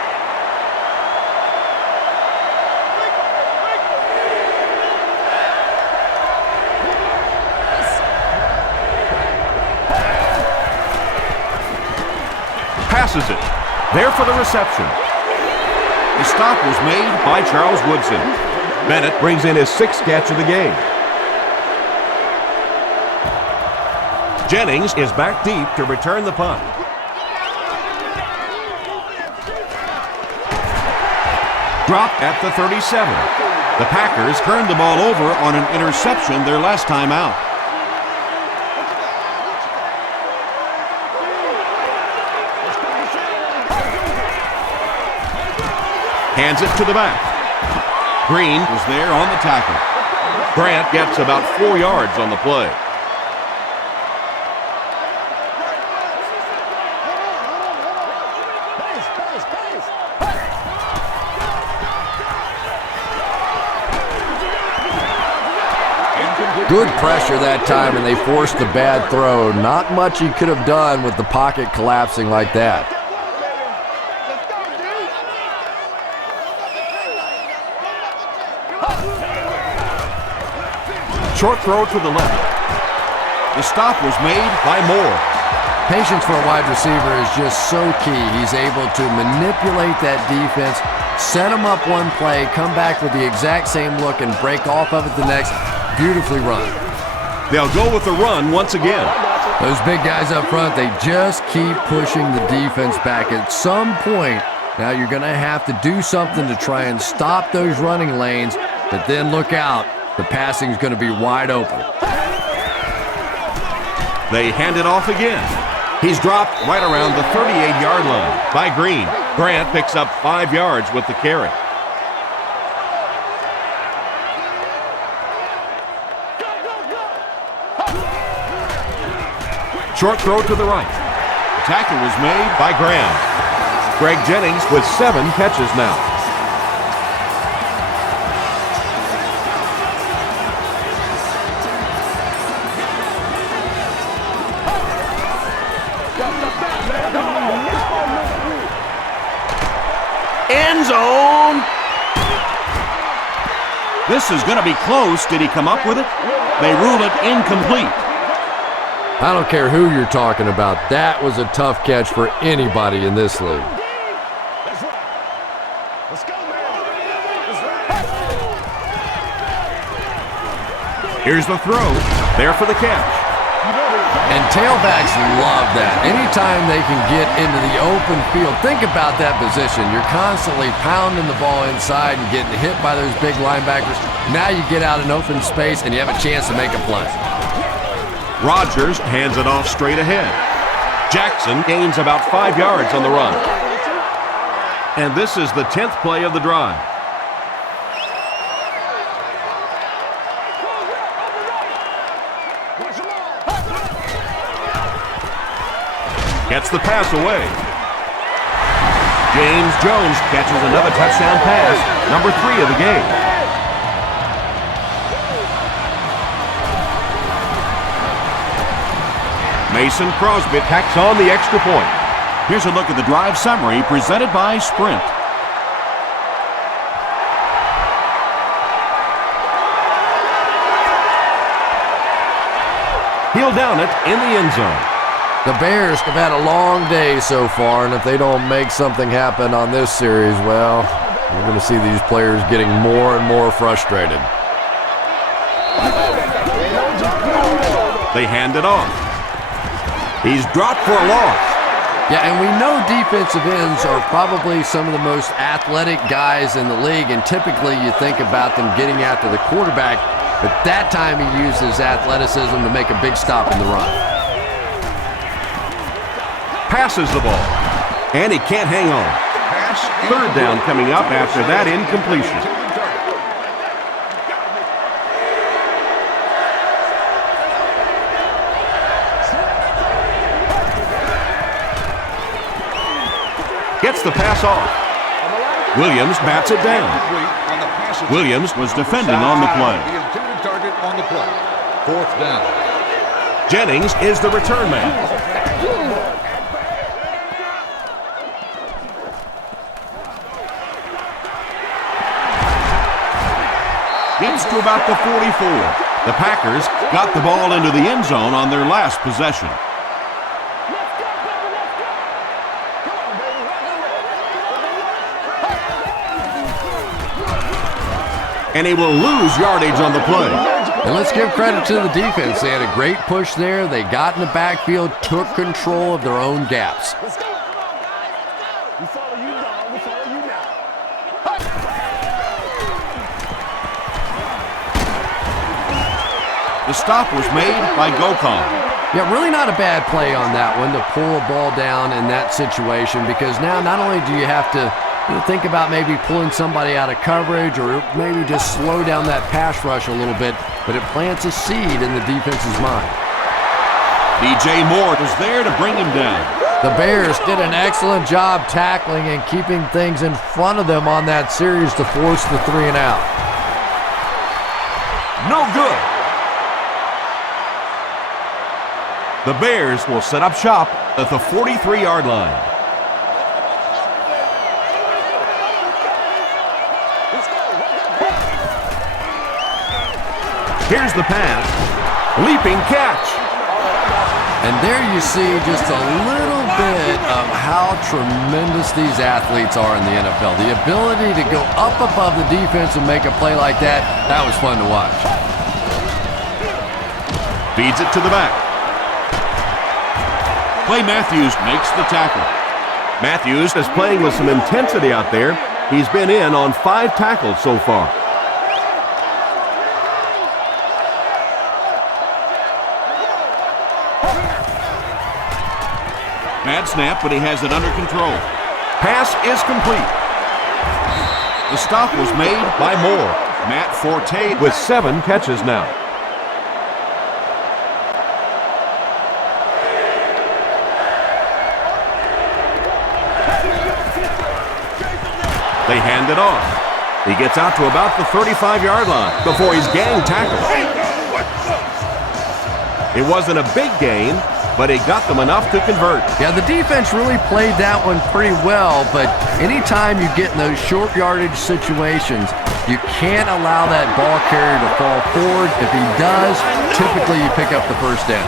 Passes it. There for the reception. The stop was made by Charles Woodson. Bennett brings in his 6th catch of the game. Jennings is back deep to return the punt. Dropped at the 37. The Packers turned the ball over on an interception their last time out. Hands it to the back. Green was there on the tackle. Grant gets about 4 yards on the play. Good pressure that time, and they forced the bad throw. Not much he could have done with the pocket collapsing like that. Short throw to the left. The stop was made by Moore. Patience for a wide receiver is just so key. He's able to manipulate that defense, set them up one play, come back with the exact same look, and break off of it the next. Beautifully run. They'll go with the run once again. Those big guys up front, they just keep pushing the defense back. At some point, now you're going to have to do something to try and stop those running lanes, but then look out. The passing is going to be wide open. They hand it off again. He's dropped right around the 38-yard line by Green. Grant picks up 5 yards with the carry. Short throw to the right. The tackle was made by Graham. Greg Jennings with 7 catches now. End zone. This is going to be close. Did he come up with it? They rule it incomplete. I don't care who you're talking about. That was a tough catch for anybody in this league. Here's the throw. There for the catch. And tailbacks love that. Anytime they can get into the open field, think about that position. You're constantly pounding the ball inside and getting hit by those big linebackers. Now you get out in open space and you have a chance to make a play. Rodgers hands it off straight ahead. Jackson gains about 5 yards on the run. And this is the 10th play of the drive. Gets the pass away. James Jones catches another touchdown pass, number 3 of the game. Mason Crosby tacks on the extra point. Here's a look at the drive summary presented by Sprint. He'll down it in the end zone. The Bears have had a long day so far, and if they don't make something happen on this series, well, you're going to see these players getting more and more frustrated. They hand it off. He's dropped for a loss. Yeah, and we know defensive ends are probably some of the most athletic guys in the league, and typically you think about them getting after the quarterback, but that time he used his athleticism to make a big stop in the run. Passes the ball, and he can't hang on. Third down coming up after that incompletion. Gets the pass off. Williams bats it down. Williams was defending on the play. The intended target on the play. 4th down. Jennings is the return man. Gets to about the 44. The Packers got the ball into the end zone on their last possession. And he will lose yardage on the play. And let's give credit to the defense. They had a great push there. They got in the backfield, took control of their own gaps. The stop was made by Gokon. Yeah, really not a bad play on that one to pull a ball down in that situation, because now not only do you have to think about maybe pulling somebody out of coverage or maybe just slow down that pass rush a little bit, but it plants a seed in the defense's mind. DJ Moore was there to bring him down. The Bears did an excellent job tackling and keeping things in front of them on that series to force the 3 and out. No good. The Bears will set up shop at the 43-yard line. Here's the pass. Leaping catch. And there you see just a little bit of how tremendous these athletes are in the NFL. The ability to go up above the defense and make a play like that, that was fun to watch. Feeds it to the back. Clay Matthews makes the tackle. Matthews is playing with some intensity out there. He's been in on 5 tackles so far. Bad snap, but he has it under control. Pass is complete. The stop was made by Moore. Matt Forte with 7 catches now. They hand it off. He gets out to about the 35-yard line before he's gang tackled. It wasn't a big gain, but it got them enough to convert. Yeah, the defense really played that one pretty well, but anytime you get in those short yardage situations, you can't allow that ball carrier to fall forward. If he does, typically you pick up the first down.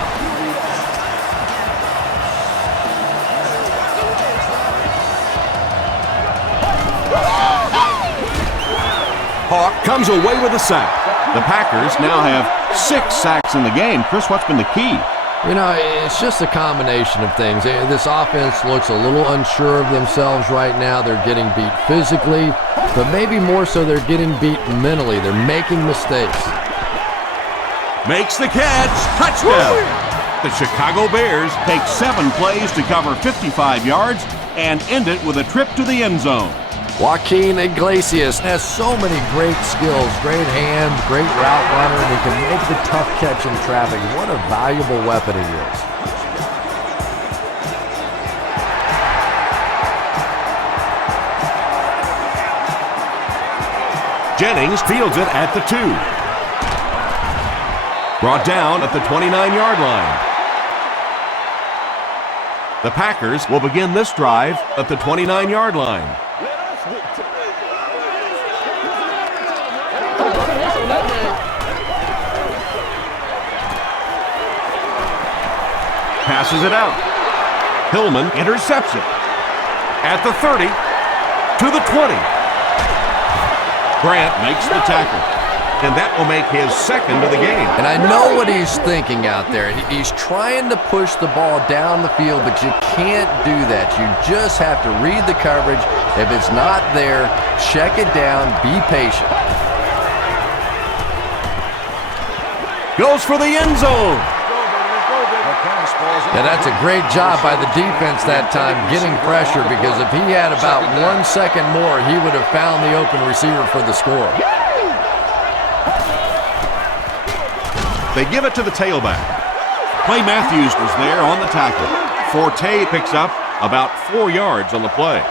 Hawk comes away with a sack. The Packers now have 6 sacks in the game. Chris, what's been the key? You know, it's just a combination of things. This offense looks a little unsure of themselves right now. They're getting beat physically, but maybe more so they're getting beat mentally. They're making mistakes. Makes the catch. Touchdown. The Chicago Bears take 7 plays to cover 55 yards and end it with a trip to the end zone. Joaquin Iglesias has so many great skills, great hands, great route runner, and he can make the tough catch in traffic. What a valuable weapon he is. Jennings fields it at the 2. Brought down at the 29-yard line. The Packers will begin this drive at the 29-yard line. Passes it out. Hillman intercepts it. At the 30, to the 20. Grant makes the tackle. And that will make his 2nd of the game. And I know what he's thinking out there. He's trying to push the ball down the field, but you can't do that. You just have to read the coverage. If it's not there, check it down, be patient. Goes for the end zone. Yeah, that's a great job by the defense that time, getting pressure, because if he had about 1 second more, he would have found the open receiver for the score. They give it to the tailback. Clay Matthews was there on the tackle. Forte picks up about 4 yards on the play.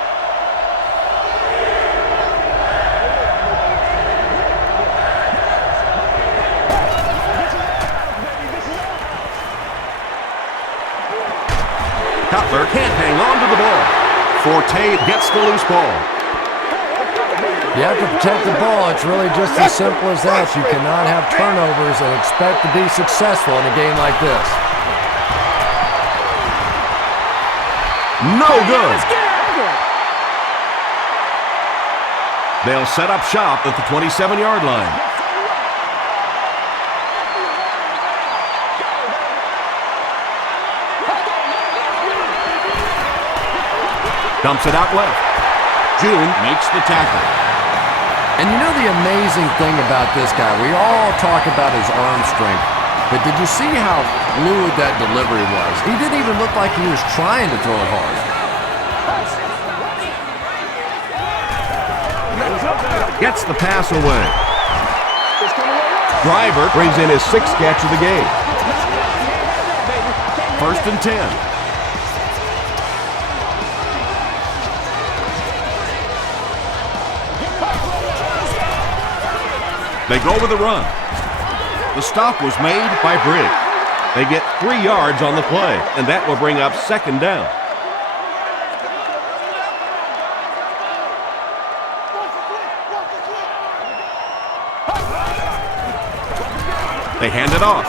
Cutler can't hang on to the ball. Forte gets the loose ball. You have to protect the ball. It's really just as simple as that. You cannot have turnovers and expect to be successful in a game like this. No good. They'll set up shop at the 27-yard line. Dumps it out left. June makes the tackle. And you know the amazing thing about this guy, we all talk about his arm strength, but did you see how fluid that delivery was? He didn't even look like he was trying to throw it hard. Gets the pass away. Driver brings in his 6th catch of the game. 1st and 10. They go with the run. The stop was made by Briggs. They get 3 yards on the play, and that will bring up 2nd down. They hand it off.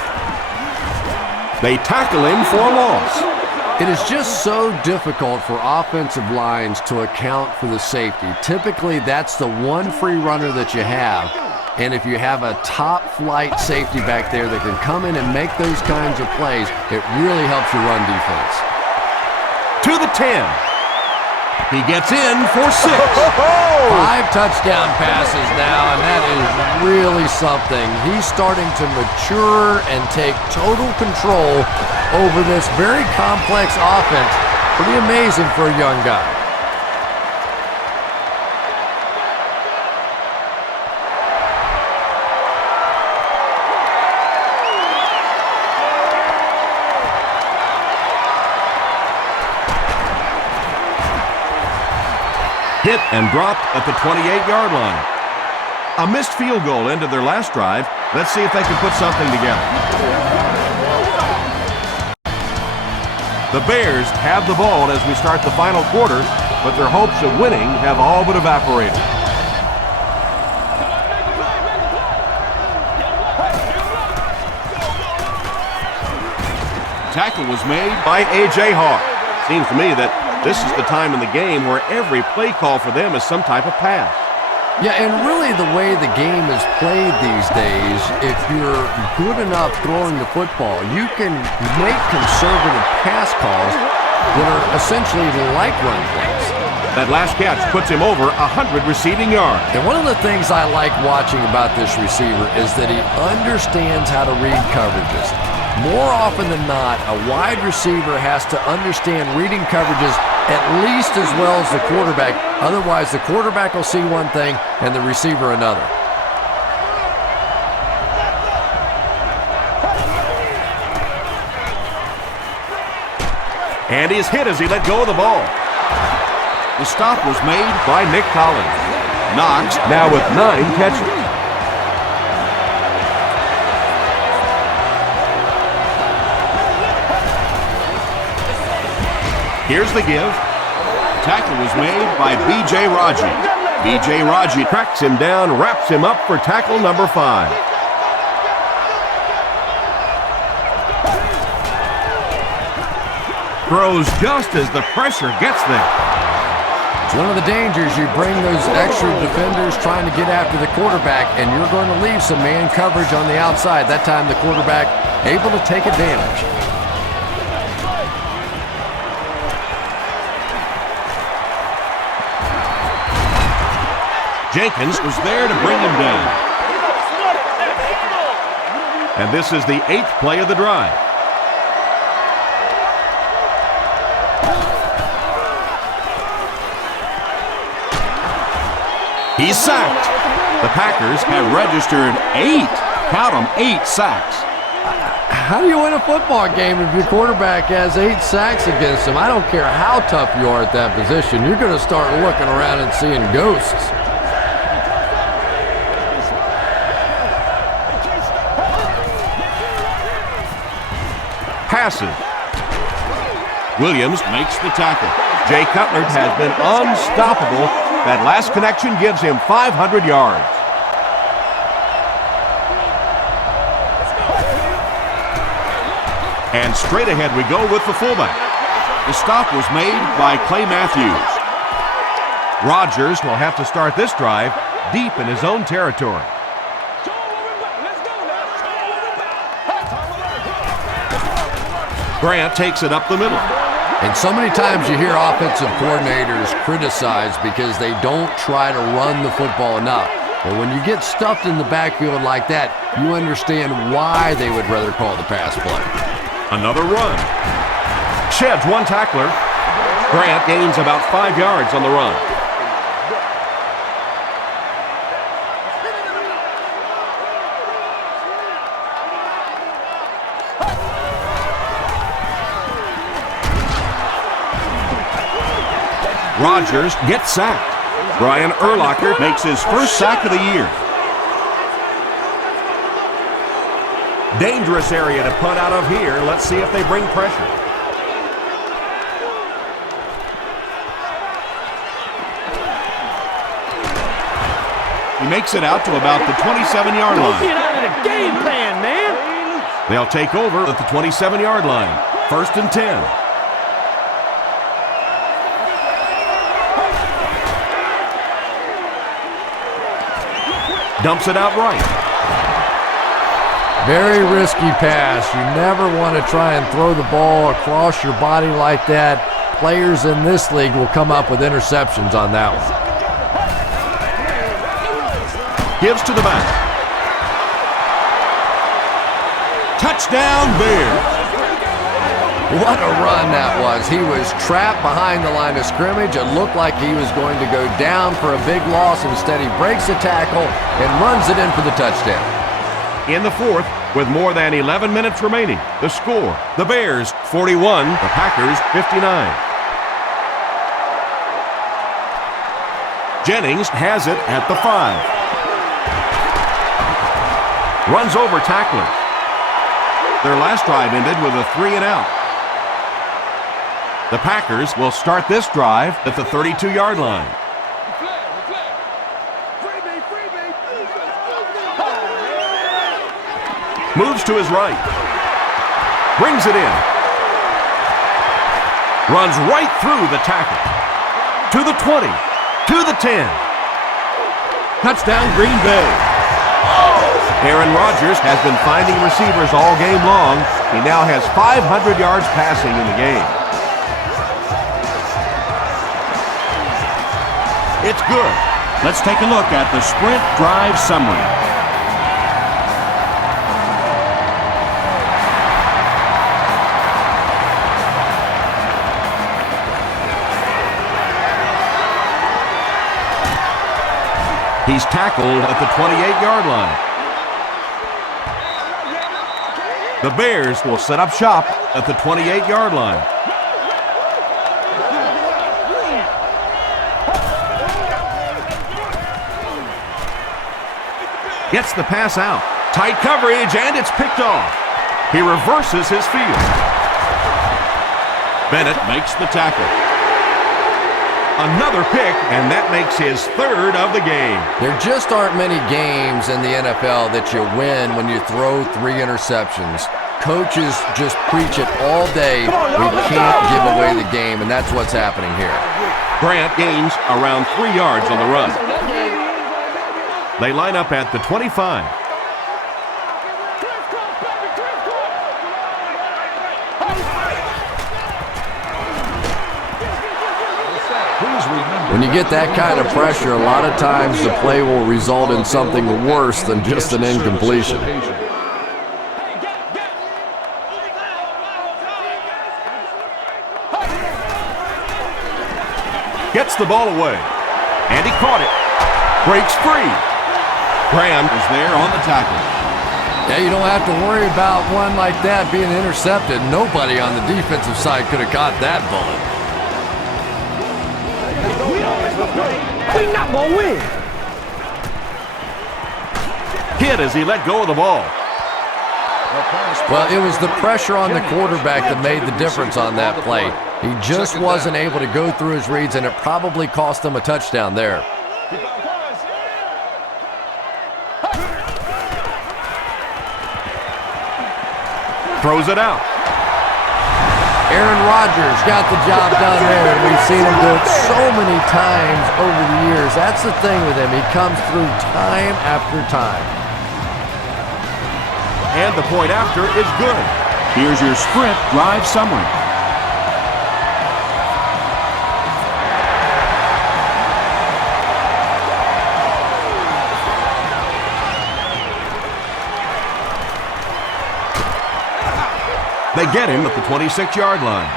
They tackle him for a loss. It is just so difficult for offensive lines to account for the safety. Typically, that's the one free runner that you have. And if you have a top-flight safety back there that can come in and make those kinds of plays, it really helps you run defense. To the 10. He gets in for 6. 5 touchdown passes now, and that is really something. He's starting to mature and take total control over this very complex offense. Pretty amazing for a young guy. Hit and dropped at the 28-yard line. A missed field goal ended their last drive. Let's see if they can put something together. The Bears have the ball as we start the final quarter, but their hopes of winning have all but evaporated. Tackle was made by A.J. Hawk. Seems to me that this is the time in the game where every play call for them is some type of pass. Yeah, and really the way the game is played these days, if you're good enough throwing the football, you can make conservative pass calls that are essentially like run plays. That last catch puts him over 100 receiving yards. And one of the things I like watching about this receiver is that he understands how to read coverages. More often than not, a wide receiver has to understand reading coverages at least as well as the quarterback. Otherwise, the quarterback will see one thing and the receiver another. And he's hit as he let go of the ball. The stop was made by Nick Collins. Knox now with 9 catches. Here's the give. Tackle was made by B.J. Raji. B.J. Raji tracks him down, wraps him up for tackle number 5. Throws just as the pressure gets there. It's one of the dangers. You bring those extra defenders trying to get after the quarterback, and you're going to leave some man coverage on the outside. That time the quarterback able to take advantage. Jenkins was there to bring him down. And this is the 8th play of the drive. He's sacked. The Packers have registered 8, count them, 8 sacks. How do you win a football game if your quarterback has 8 sacks against him? I don't care how tough you are at that position. You're going to start looking around and seeing ghosts. Passes. Williams makes the tackle. Jay Cutler has been unstoppable. That last connection gives him 500 yards. And straight ahead we go with the fullback. The stop was made by Clay Matthews. Rodgers will have to start this drive deep in his own territory. Grant takes it up the middle. And so many times you hear offensive coordinators criticized because they don't try to run the football enough. But when you get stuffed in the backfield like that, you understand why they would rather call the pass play. Another run. Sheds one tackler. Grant gains about 5 yards on the run. Rodgers gets sacked. Brian Urlacher makes his first sack of the year. Dangerous area to punt out of here. Let's see if they bring pressure. He makes it out to about the 27-yard line. Get out of the game plan, man. They'll take over at the 27-yard line. 1st and 10. Dumps it out right. Very risky pass. You never want to try and throw the ball across your body like that. Players in this league will come up with interceptions on that one. Gives to the back. Touchdown, Bears. What a run that was. He was trapped behind the line of scrimmage. It looked like he was going to go down for a big loss. Instead, he breaks the tackle and runs it in for the touchdown. In the fourth, with more than 11 minutes remaining, the score, the Bears 41, the Packers 59. Jennings has it at the 5. Runs over tacklers. Their last drive ended with a 3-and-out. The Packers will start this drive at the 32-yard line. Moves to his right. Brings it in. Runs right through the tackle. To the 20. To the 10. Touchdown, Green Bay. Aaron Rodgers has been finding receivers all game long. He now has 500 yards passing in the game. It's good. Let's take a look at the sprint drive summary. He's tackled at the 28-yard line. The Bears will set up shop at the 28-yard line. Gets the pass out. Tight coverage, and it's picked off. He reverses his field. Bennett makes the tackle. Another pick, and that makes his third of the game. There just aren't many games in the NFL that you win when you throw 3 interceptions. Coaches just preach it all day. We can't give away the game, and that's what's happening here. Grant gains around 3 yards on the run. They line up at the 25. When you get that kind of pressure, a lot of times the play will result in something worse than just an incompletion. Gets the ball away. And he caught it. Breaks free. Graham is there on the tackle. Yeah, you don't have to worry about one like that being intercepted. Nobody on the defensive side could have caught that bullet. We're not going to win. Hit as he let go of the ball. Well, it was the pressure on the quarterback that made the difference on that play. He just wasn't able to go through his reads, and it probably cost them a touchdown there. Throws it out. Aaron Rodgers got the job done there, and we've seen him do it so many times over the years. That's the thing with him. He comes through time after time. And the point after is good. Here's your sprint drive summary. They get him at the 26-yard line.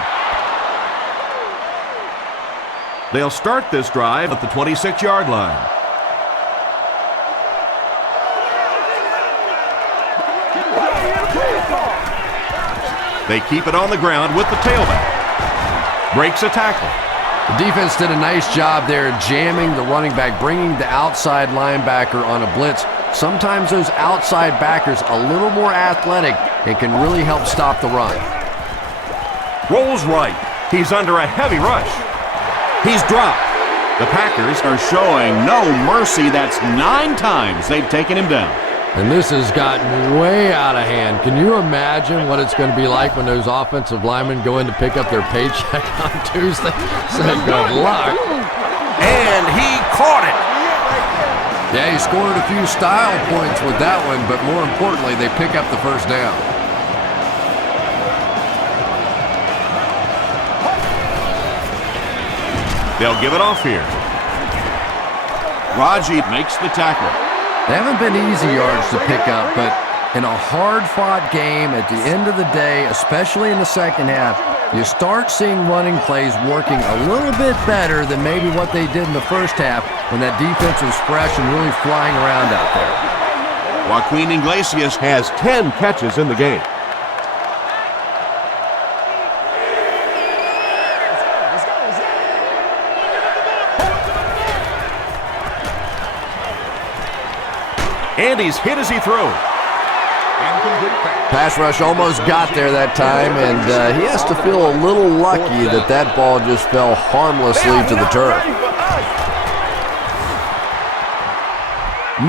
They'll start this drive at the 26-yard line. They keep it on the ground with the tailback. Breaks a tackle. The defense did a nice job there jamming the running back, bringing the outside linebacker on a blitz. Sometimes those outside backers a little more athletic and can really help stop the run. Rolls right. He's under a heavy rush. He's dropped. The Packers are showing no mercy. That's 9 times they've taken him down. And this has gotten way out of hand. Can you imagine what it's going to be like when those offensive linemen go in to pick up their paycheck on Tuesday? Say good luck. And he caught it. Yeah, he scored a few style points with that one, but more importantly, they pick up the first down. They'll give it off here. Raji makes the tackle. They haven't been easy yards to pick up, but In a hard-fought game at the end of the day, especially in the second half, you start seeing running plays working a little bit better than maybe what they did in the first half when that defense was fresh and really flying around out there. Joaquin Iglesias has 10 catches in the game. And he's hit as he throws. Pass rush almost got there that time, and he has to feel a little lucky that that ball just fell harmlessly to the turf.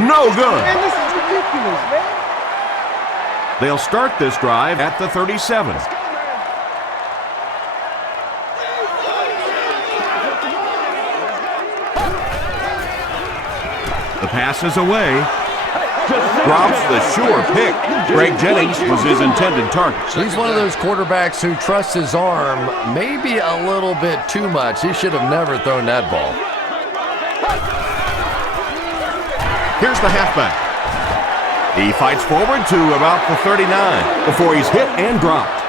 No good. Man, this is ridiculous, man. They'll start this drive at the 37. The pass is away. Drops the sure pick. Greg Jennings was his intended target. He's one of those quarterbacks who trusts his arm maybe a little bit too much. He should have never thrown that ball. Here's the halfback. He fights forward to about the 39 before he's hit and dropped.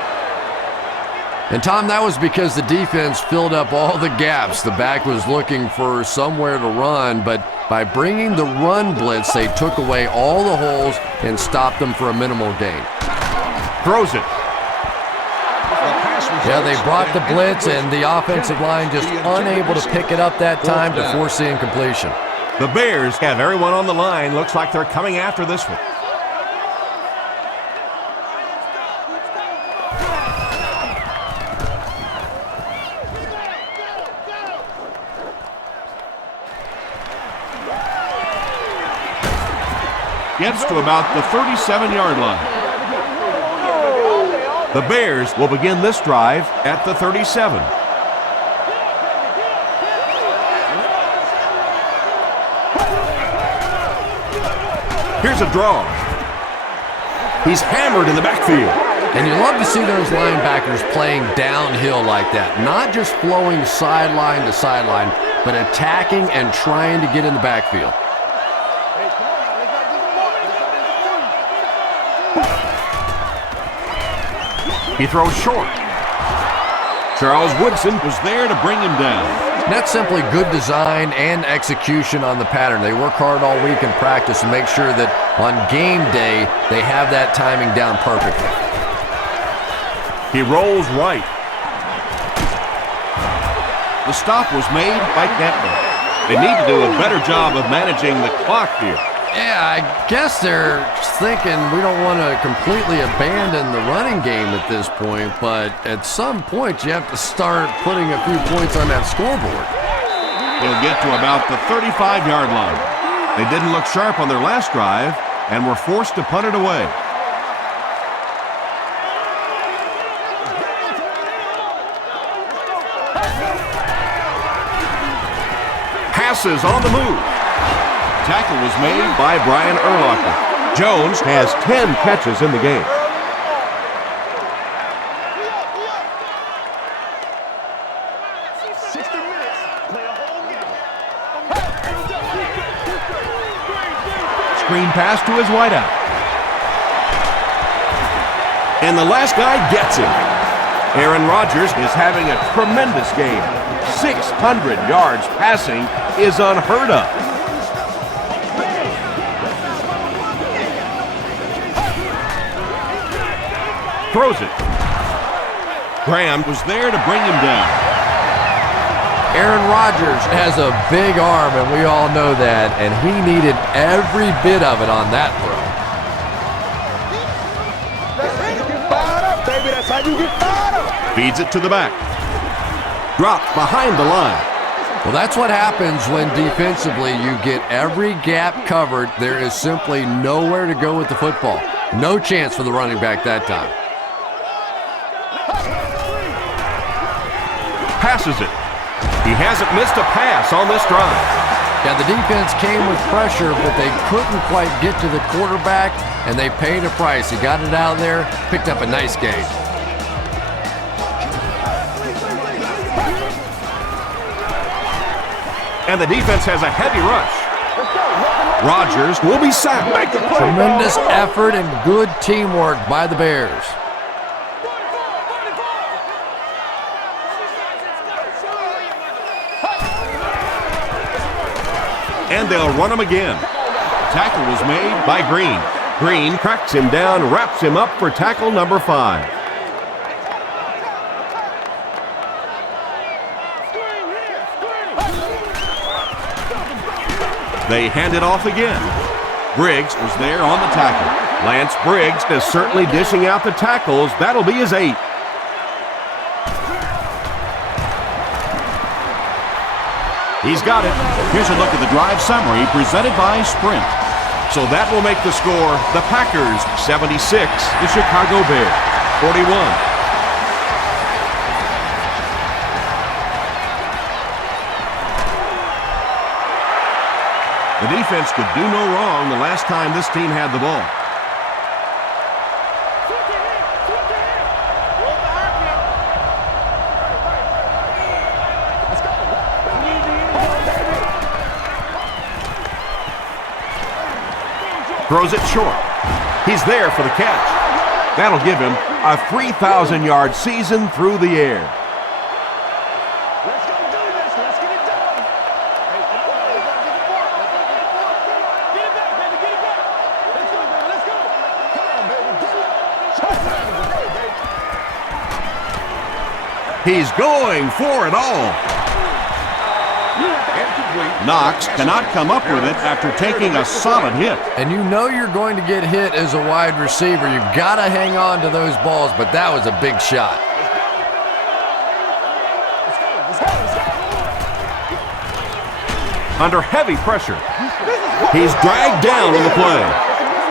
And Tom, that was because the defense filled up all the gaps. The back was looking for somewhere to run, but by bringing the run blitz, they took away all the holes and stopped them for a minimal gain. Throws it. Yeah, they brought the blitz, and the offensive line just unable to pick it up that time to force the incompletion. The Bears have everyone on the line. Looks like they're coming after this one. Gets to about the 37-yard line. The Bears will begin this drive at the 37. Here's a draw. He's hammered in the backfield. And you love to see those linebackers playing downhill like that, not just flowing sideline to sideline, but attacking and trying to get in the backfield. He throws short. Charles Woodson was there to bring him down. And that's simply good design and execution on the pattern. They work hard all week in practice and make sure that on game day they have that timing down perfectly. He rolls right. The stop was made by Cantlin. They need to do a better job of managing the clock here. Yeah, I guess they're thinking we don't want to completely abandon the running game at this point, but at some point you have to start putting a few points on that scoreboard. They'll get to about the 35-yard line. They didn't look sharp on their last drive and were forced to punt it away. Passes on the move. Tackle was made by Brian Urlacher. Jones has 10 catches in the game. Screen pass to his wideout. And the last guy gets him. Aaron Rodgers is having a tremendous game. 600 yards passing is unheard of. Throws it. Graham was there to bring him down. Aaron Rodgers has a big arm, and we all know that, and he needed every bit of it on that throw. That's how you get fired up, baby. That's how you get fired up. Feeds it to the back. Dropped behind the line. Well, that's what happens when defensively you get every gap covered. There is simply nowhere to go with the football. No chance for the running back that time. Passes it. He hasn't missed a pass on this drive. Yeah, the defense came with pressure, but they couldn't quite get to the quarterback, and they paid a price. He got it out there, picked up a nice gain. And the defense has a heavy rush. Rodgers will be sacked. Tremendous effort and good teamwork by the Bears. And they'll run him again. Tackle was made by Green. Green cracks him down, wraps him up for tackle number 5. They hand it off again. Briggs was there on the tackle. Lance Briggs is certainly dishing out the tackles. That'll be his 8th. He's got it. Here's a look at the drive summary presented by Sprint. So that will make the score the Packers 76, the Chicago Bears 41. The defense could do no wrong the last time this team had the ball. Throws it short. He's there for the catch. That'll give him a 3,000-yard season through the air. Let's go do this. Let's get it done. Get it back, baby. Get it back. Let's go, baby. Let's go. Come on, baby. Get it. He's going for it all. Knox cannot come up with it after taking a solid hit. And you know you're going to get hit as a wide receiver. You've got to hang on to those balls, but that was a big shot. Under heavy pressure. He's dragged down on the play.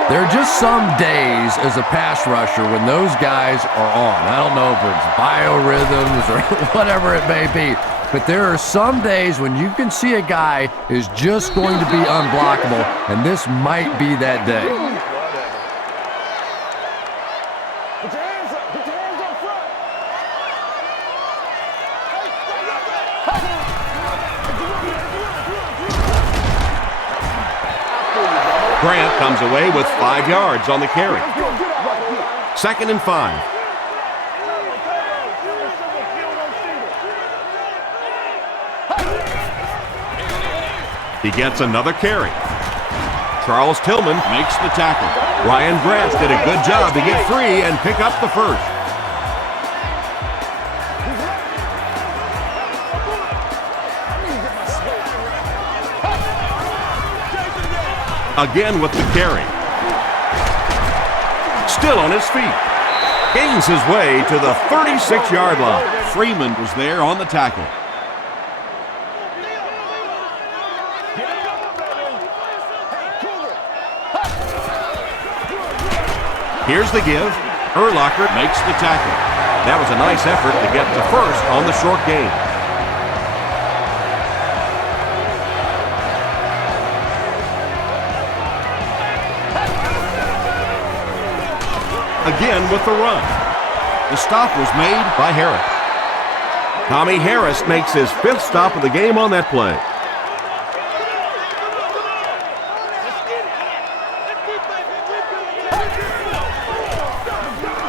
There are just some days as a pass rusher when those guys are on. I don't know if it's biorhythms or whatever it may be, but there are some days when you can see a guy is just going to be unblockable, and this might be that day. Put your hands up. Put your hands up front. Grant comes away with 5 yards on the carry. 2nd and 5. He gets another carry. Charles Tillman makes the tackle. Ryan Grant did a good job to get free and pick up the first. Again with the carry. Still on his feet. Gains his way to the 36-yard line. Freeman was there on the tackle. Here's the give. Urlacher makes the tackle. That was a nice effort to get to first on the short gain. Again with the run. The stop was made by Harris. Tommy Harris makes his 5th stop of the game on that play.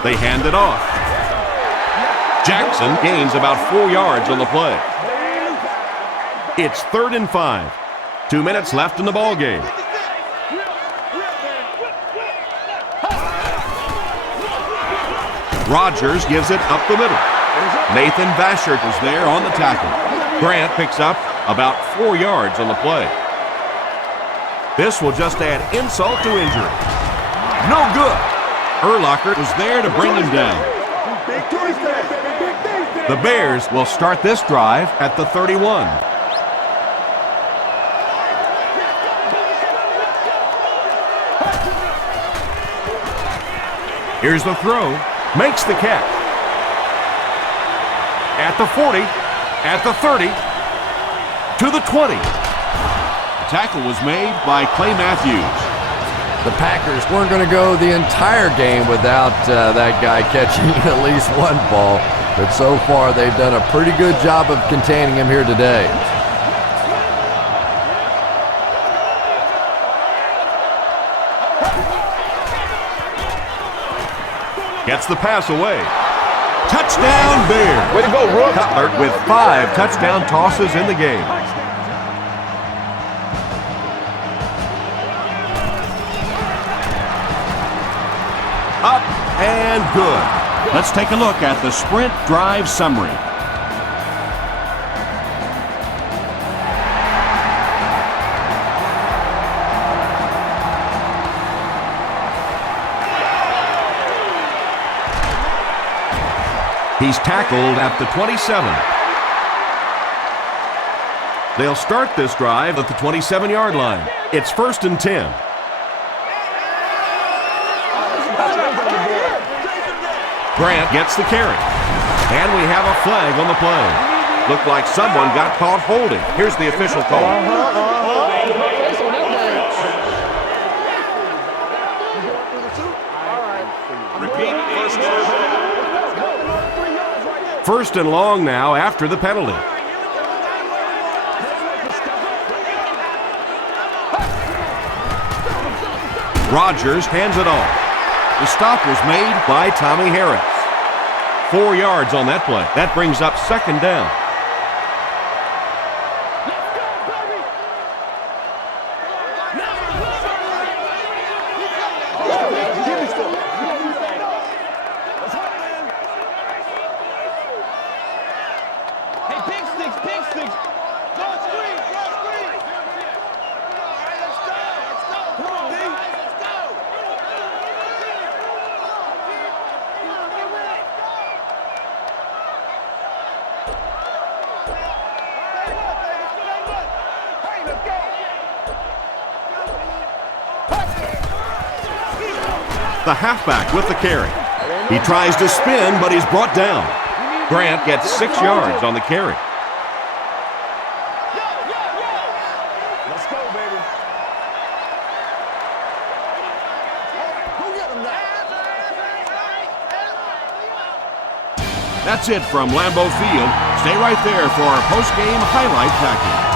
They hand it off. Jackson gains about 4 yards on the play. It's 3rd and 5. 2 minutes left in the ball game. Rodgers gives it up the middle. Nathan Vashert was there on the tackle. Grant picks up about 4 yards on the play. This will just add insult to injury. No good. Urlacher was there to bring him down. The Bears will start this drive at the 31. Here's the throw. Makes the catch. At the 40, at the 30, to the 20. The tackle was made by Clay Matthews. The Packers weren't going to go the entire game without that guy catching at least one ball, but so far they've done a pretty good job of containing him here today. Gets the pass away. Touchdown Bears. Way to go, Rook. Cutler with 5 touchdown tosses in the game. Up and good. Let's take a look at the sprint drive summary. He's tackled at the 27. They'll start this drive at the 27-yard line. It's 1st and 10. Grant gets the carry. And we have a flag on the play. Looked like someone got caught holding. Here's the official call. Repeat first down. 1st and long now after the penalty. Rodgers hands it off. The stop was made by Tommy Harris. 4 yards on that play. That brings up 2nd down. The halfback with the carry. He tries to spin, but he's brought down. Grant gets 6 yards on the carry. Let's go, baby. Go get him now. That's it from Lambeau Field. Stay right there for our post-game highlight package.